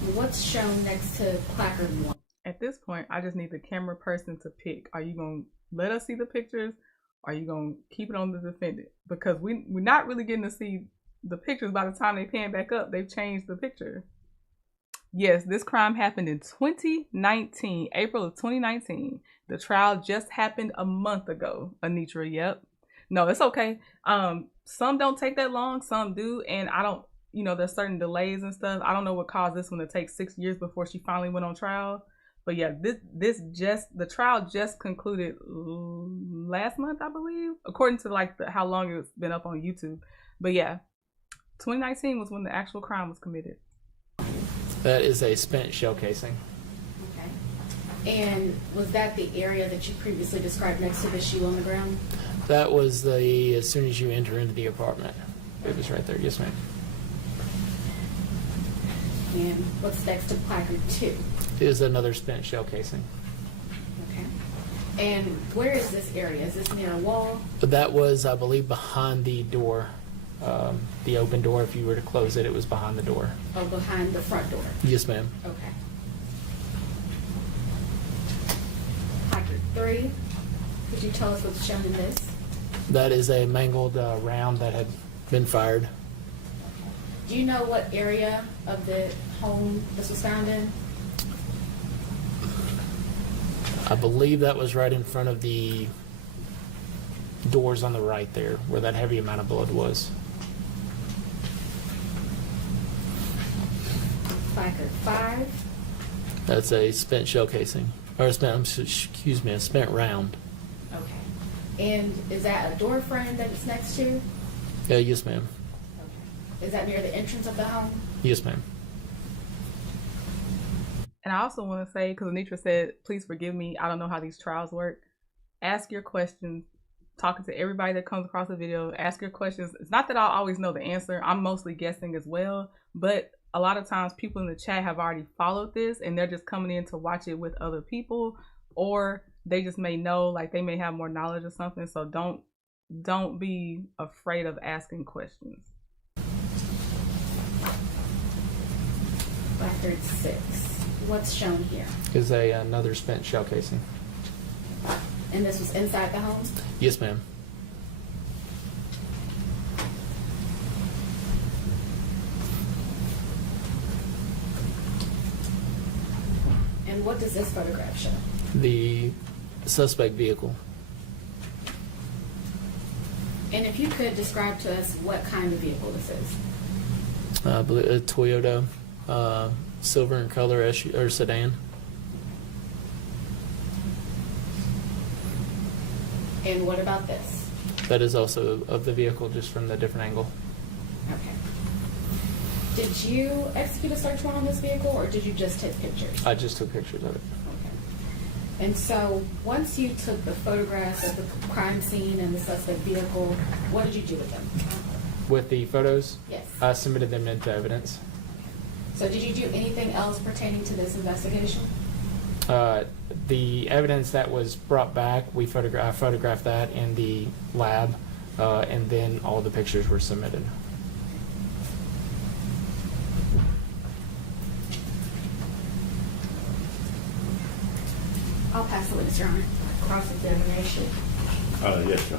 And what's shown next to placard 1? At this point, I just need the camera person to pick. Are you going to let us see the pictures? Or are you going to keep it on the defendant? Because we're not really getting to see the pictures by the time they pan back up. They've changed the picture. Yes, this crime happened in 2019, April of 2019. The trial just happened a month ago, Anitra. Yep. No, it's okay. Some don't take that long, some do, and I don't, there's certain delays and stuff. I don't know what caused this one to take 6 years before she finally went on trial. But yeah, the trial just concluded last month, I believe, according to how long it's been up on YouTube. But yeah, 2019 was when the actual crime was committed. That is a spent shell casing. Okay. And was that the area that you previously described next to the shoe on the ground? That was as soon as you enter into the apartment. It was right there. Yes, ma'am. And what's next to placard 2? It is another spent shell casing. Okay. And where is this area? Is this near a wall? But that was, I believe, behind the door. The open door, if you were to close it, it was behind the door. Oh, behind the front door? Yes, ma'am. Okay. Placard 3. Could you tell us what's shown in this? That is a mangled round that had been fired. Do you know what area of the home this was found in? I believe that was right in front of the doors on the right there, where that heavy amount of blood was. Placard 5. That's a spent shell casing, or a spent round. Okay. And is that a door frame that it's next to? Yes, ma'am. Okay. Is that near the entrance of the home? Yes, ma'am. And I also want to say, because Anitra said, please forgive me, I don't know how these trials work. Ask your questions. Talking to everybody that comes across the video, ask your questions. It's not that I'll always know the answer. I'm mostly guessing as well. But a lot of times people in the chat have already followed this and they're just coming in to watch it with other people. Or they just may know, like they may have more knowledge or something. So don't be afraid of asking questions. Placard 6. What's shown here? Is another spent shell casing. And this was inside the home? Yes, ma'am. And what does this photograph show? The suspect vehicle. And if you could describe to us what kind of vehicle this is? I believe a Toyota silver in color or sedan. And what about this? That is also of the vehicle, just from the different angle. Okay. Did you execute a search warrant on this vehicle, or did you just take pictures? I just took pictures of it. Okay. And so once you took the photographs of the crime scene and the suspect vehicle, what did you do with them? With the photos? Yes. I submitted them into evidence. So did you do anything else pertaining to this investigation? The evidence that was brought back, I photographed that in the lab, and then all the pictures were submitted. I'll pass the witness, Your Honor. Cross-examination. Yes, sir.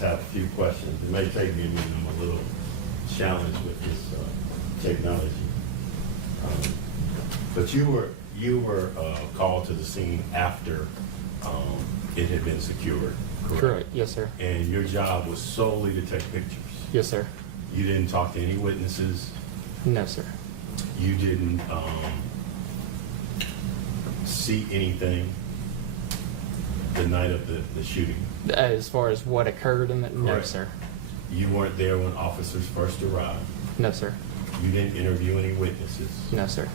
Have a few questions. It may take me a little challenge with this technology, but you were called to the scene after it had been secured, correct? Correct. Yes, sir. And your job was solely to take pictures. Yes, sir. You didn't talk to any witnesses. No, sir. You didn't see anything the night of the shooting. As far as what occurred in the... No, Correct. sir. You weren't there when officers first arrived. No, sir. You didn't interview any witnesses. No, sir.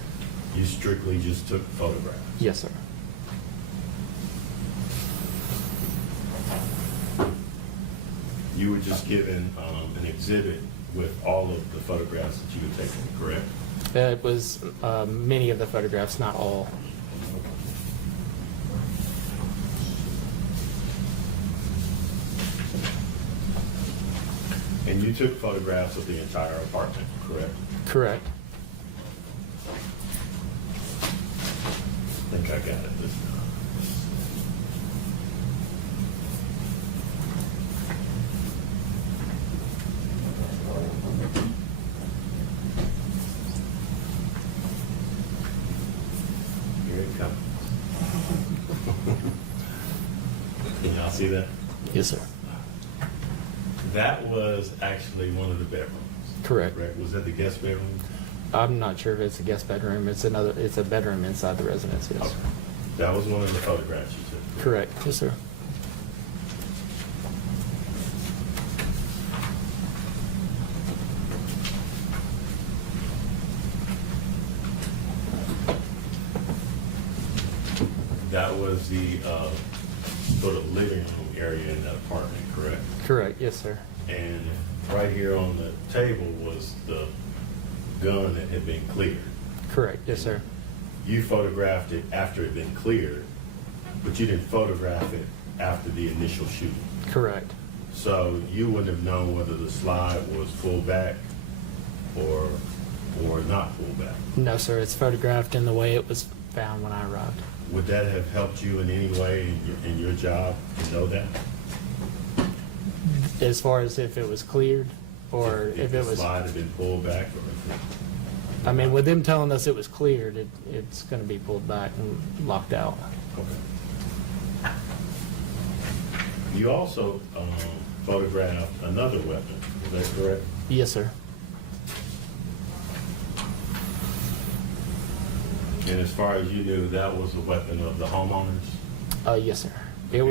You strictly just took photographs. Yes, sir. You were just given an exhibit with all of the photographs that you had taken, correct? It was many of the photographs, not all. And you took photographs of the entire apartment, correct? Correct. I think I got it this time. Here it comes. Can y'all see that? Yes, sir. That was actually one of the bedrooms. Correct. Was that the guest bedroom? I'm not sure if it's a guest bedroom. It's a bedroom inside the residence. Yes. Okay. That was one of the photographs you took. Correct. Yes, sir. That was the sort of living room area in that apartment, correct? Correct. Yes, sir. And right here on the table was the gun that had been cleared. Correct. Yes, sir. You photographed it after it had been cleared, but you didn't photograph it after the initial shooting. Correct. So you wouldn't have known whether the slide was pulled back or not pulled back. No, sir. It's photographed in the way it was found when I arrived. Would that have helped you in any way in your job to know that? As far as if it was cleared or if the it was, slide had been pulled back, or if it, I mean, with them telling us it was cleared, it's going to be pulled back and locked out. okay. You also photographed another weapon. Is that correct? Yes, sir. And as far as you knew, that was the weapon of the homeowners? Yes, sir. It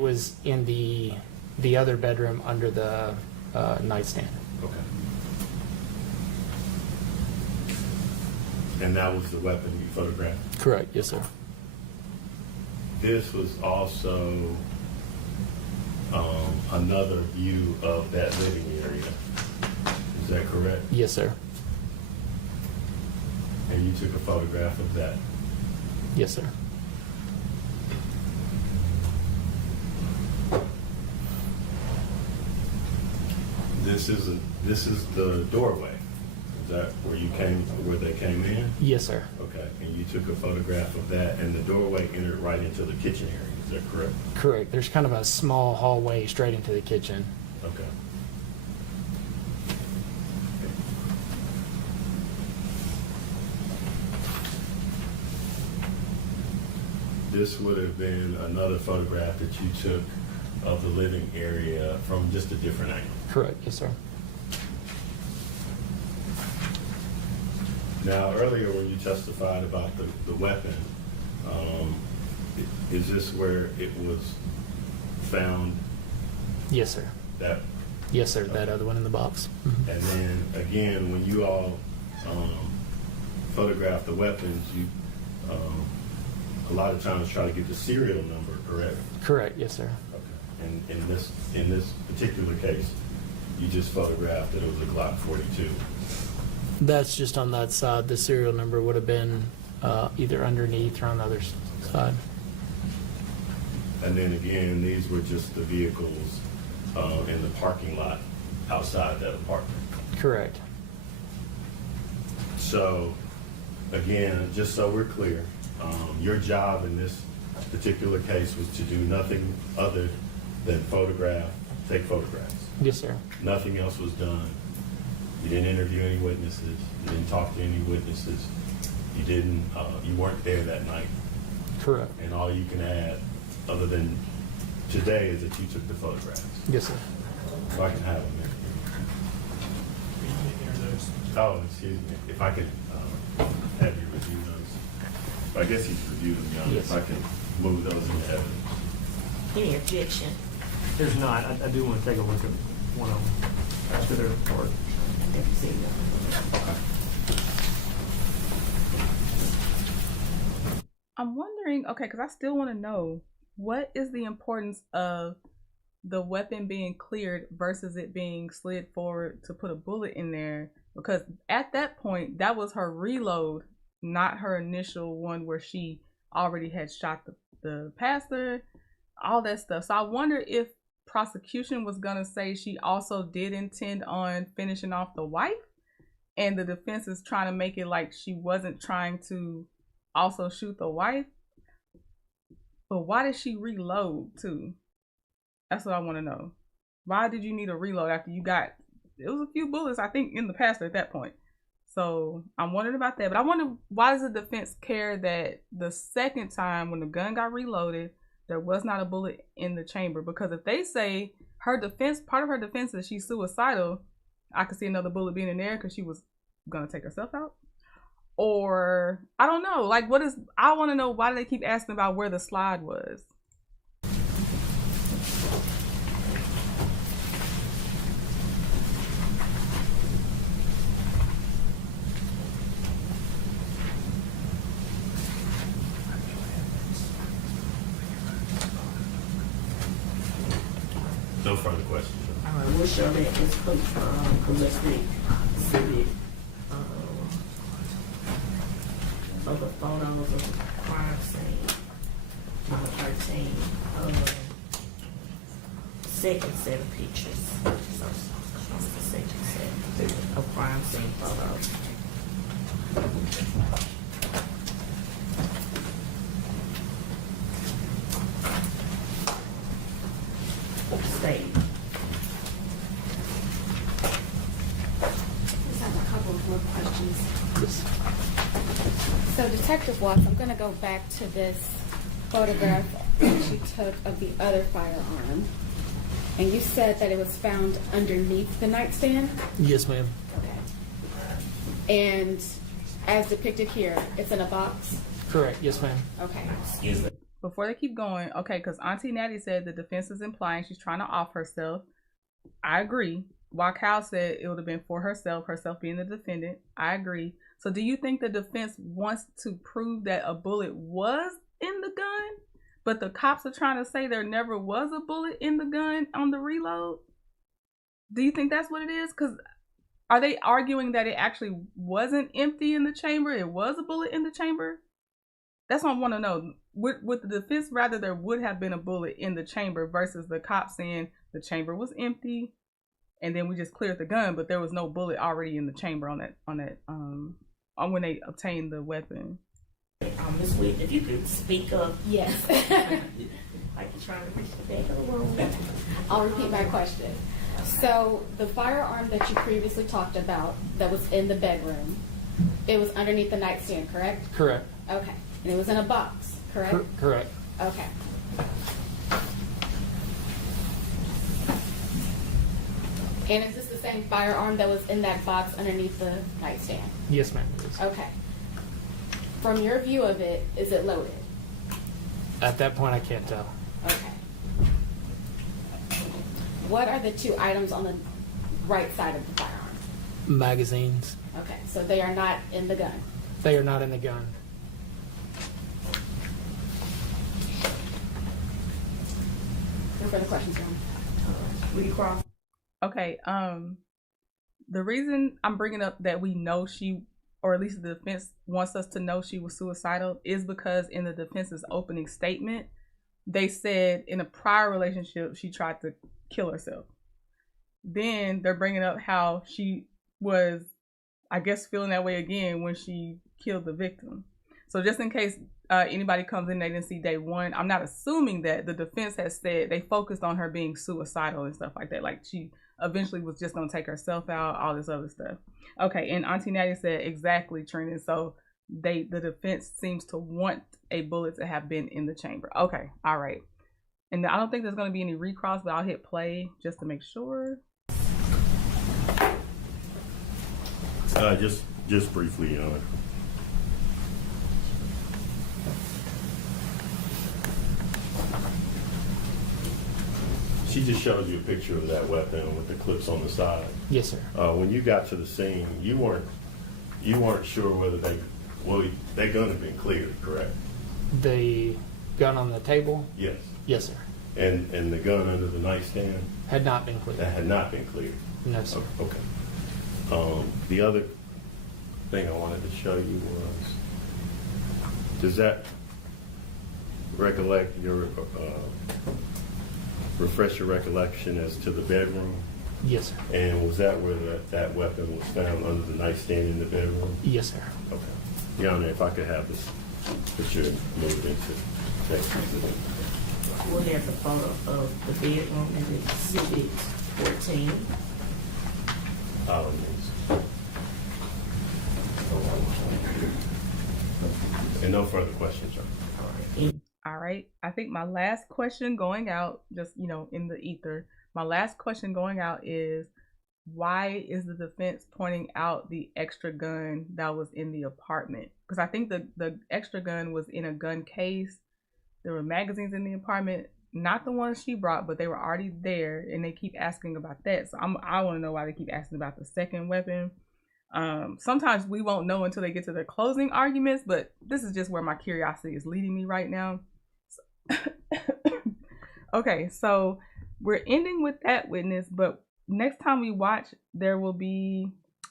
was in the other bedroom under the nightstand. Okay. And that was the weapon you photographed? Correct. Yes, sir. This was also another view of that living area. Is that correct? Yes, sir. And you took a photograph of that? Yes, sir. This is the doorway. Is that where they came in? Yes, sir. Okay, and you took a photograph of that, and the doorway entered right into the kitchen area. Is that correct? Correct. There's kind of a small hallway straight into the kitchen. Okay. This would have been another photograph that you took of the living area from just a different angle. Correct. Yes, sir. Now, earlier when you testified about the weapon, is this where it was found? Yes, sir. That, Yes, sir. That other one in the box. Mhm. and then again, when you all photograph the weapons, you a lot of times try to get the serial number correct. Correct. Yes, sir. Okay. And in this particular case, you just photographed that it was a Glock 42. That's just on that side. The serial number would have been either underneath or on the other side. And then again, these were just the vehicles in the parking lot outside that apartment. Correct. So, again, just so we're clear, your job in this particular case was to do nothing other than take photographs. Yes, sir. Nothing else was done. You didn't interview any witnesses. You didn't talk to any witnesses. You weren't there that night. Correct. And all you can add, other than today, is that you took the photographs. Yes, sir. If I can have them. Oh, excuse me. If I could have you review those. I guess he's reviewed them, John. Yes. If I can move those into evidence. Any objection? There's not. I do want to take a look at one of them after their report. Have you seen them? I'm wondering, okay, because I still want to know, what is the importance of the weapon being cleared versus it being slid forward to put a bullet in there, because at that point that was her reload, not her initial one where she already had shot the pastor, all that stuff. So I wonder if prosecution was gonna say she also did intend on finishing off the wife, and the defense is trying to make it like she wasn't trying to also shoot the wife. But why did she reload too? That's what I want to know. Why did you need a reload after you got, it was a few bullets, I think, in the pastor at that point. So I'm wondering about that. But I wonder, why does the defense care that the second time when the gun got reloaded, there was not a bullet in the chamber? Because if they say her defense, part of her defense is she's suicidal, I could see another bullet being in there because she was going to take herself out. Or, I don't know. Like, what is, I want to know, why do they keep asking about where the slide was? No further questions. All right, we'll show that as ballistic exhibit of the photos of the crime scene. Number 13. Second set of pictures. So, that's the second set of crime scene photos. State. Just have a couple of more questions. So Detective Watts, I'm going to go back to this photograph that you took of the other firearm. And you said that it was found underneath the nightstand? Yes, ma'am. Okay. And as depicted here, it's in a box? Correct. Yes, ma'am. Okay. Excuse me. Before they keep going, okay, because Auntie Natty said the defense is implying she's trying to off herself. I agree. While Cal said it would have been for herself being the defendant. I agree. So do you think the defense wants to prove that a bullet was in the gun, but the cops are trying to say there never was a bullet in the gun on the reload? Do you think that's what it is? Because are they arguing that it actually wasn't empty in the chamber? It was a bullet in the chamber? That's what I want to know. With the defense, rather there would have been a bullet in the chamber versus the cop saying the chamber was empty, and then we just cleared the gun, but there was no bullet already in the chamber on when they obtained the weapon. Ms. Whitney, if you could speak up. Yes. Like you're trying to reach the back of the room. I'll repeat my question. So the firearm that you previously talked about that was in the bedroom, it was underneath the nightstand, correct? Correct. Okay. And it was in a box, correct? Correct. Okay. And is this the same firearm that was in that box underneath the nightstand? Yes, ma'am. It is. Okay. From your view of it, is it loaded? At that point, I can't tell. Okay. What are the two items on the right side of the firearm? Magazines. Okay, so they are not in the gun. They are not in the gun. No further questions, John. Rudy Cross. Okay, the reason I'm bringing up that we know she, or at least the defense wants us to know she was suicidal, is because in the defense's opening statement, they said in a prior relationship she tried to kill herself. Then they're bringing up how she was, I guess, feeling that way again when she killed the victim. So just in case anybody comes in, they didn't see day one, I'm not assuming that the defense has said they focused on her being suicidal and stuff like that. Like she eventually was just going to take herself out, all this other stuff. Okay, and Auntie Natty said exactly, Trina. So the defense seems to want a bullet to have been in the chamber. Okay, all right. And I don't think there's going to be any recross, but I'll hit play just to make sure. Just briefly, she just shows you a picture of that weapon with the clips on the side. Yes, sir. When you got to the scene, you weren't sure whether that gun had been cleared, correct? The gun on the table? Yes. Yes, sir. And the gun under the nightstand? Had not been cleared. That had not been cleared? No, sir. Okay. The other thing I wanted to show you was, does that refresh your recollection as to the bedroom? Yes, sir. And was that where that weapon was found, under the nightstand in the bedroom? Yes, sir. Okay. Your Honor, if I could have this picture moved into. Well, there's a photo of the bedroom and the Exhibit 14. And no further questions, Your Honor. All right. I think my last question going out, just, in the ether, my last question going out is, why is the defense pointing out the extra gun that was in the apartment? Because I think the extra gun was in a gun case. There were magazines in the apartment, not the ones she brought, but they were already there, and they keep asking about that. So I want to know why they keep asking about the second weapon. Sometimes we won't know until they get to their closing arguments, but this is just where my curiosity is leading me right now. Okay, so we're ending with that witness, but next time we watch, there will be,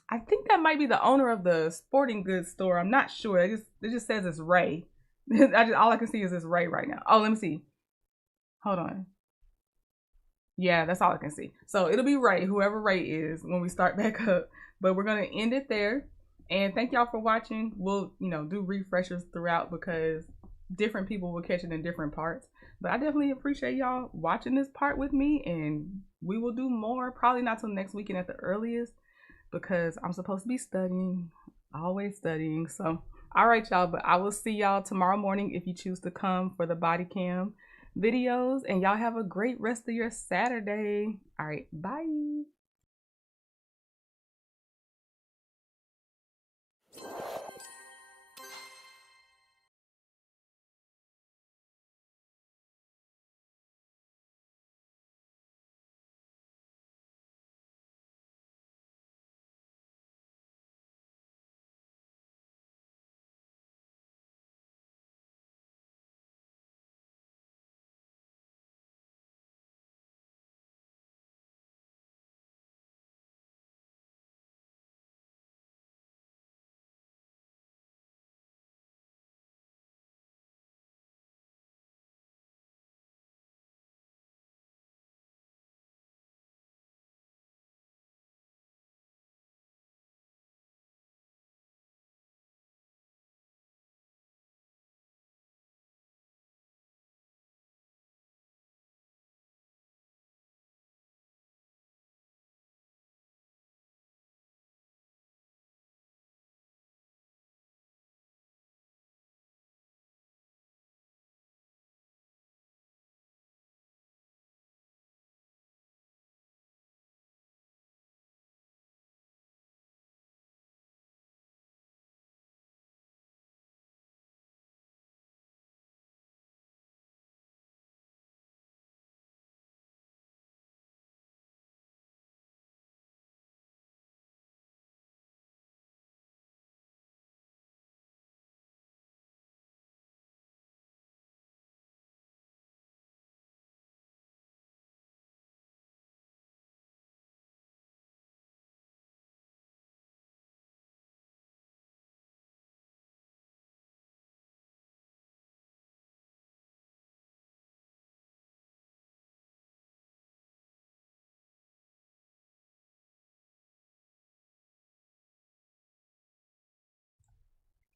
I think that might be the owner of the sporting goods store. I'm not sure. It just says it's Ray. All I can see is this Ray right now. Oh, let me see. Hold on. Yeah, that's all I can see. So it'll be Ray, whoever Ray is, when we start back up. But we're going to end it there. And thank y'all for watching. We'll, do refreshers throughout because different people will catch it in different parts. But I definitely appreciate y'all watching this part with me. And we will do more, probably not till next weekend at the earliest, because I'm supposed to be studying, always studying. So, all right, y'all. But I will see y'all tomorrow morning if you choose to come for the body cam videos. And y'all have a great rest of your Saturday. All right, bye.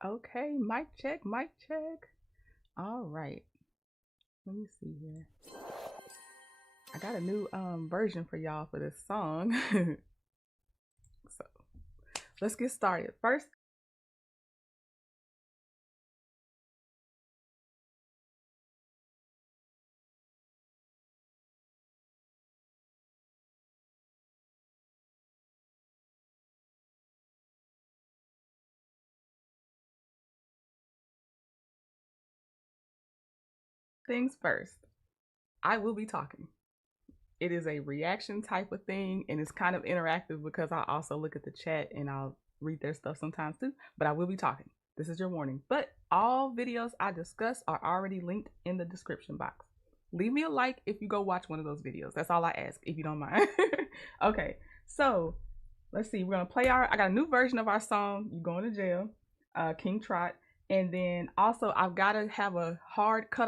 Okay, mic check, mic check. All right. Let me see here. I got a new version for y'all for this song. So let's get started. First, things first. I will be talking. It is a reaction type of thing, and it's kind of interactive because I also look at the chat and I'll read their stuff sometimes too, but I will be talking. This is your warning. But all videos I discuss are already linked in the description box. leave me a like if you go watch one of those videos. That's all I ask, if you don't mind. Okay, so let's see. We're gonna play I got a new version of our song, You Going to Jail, King Trot. And then also I've got to have a hard cut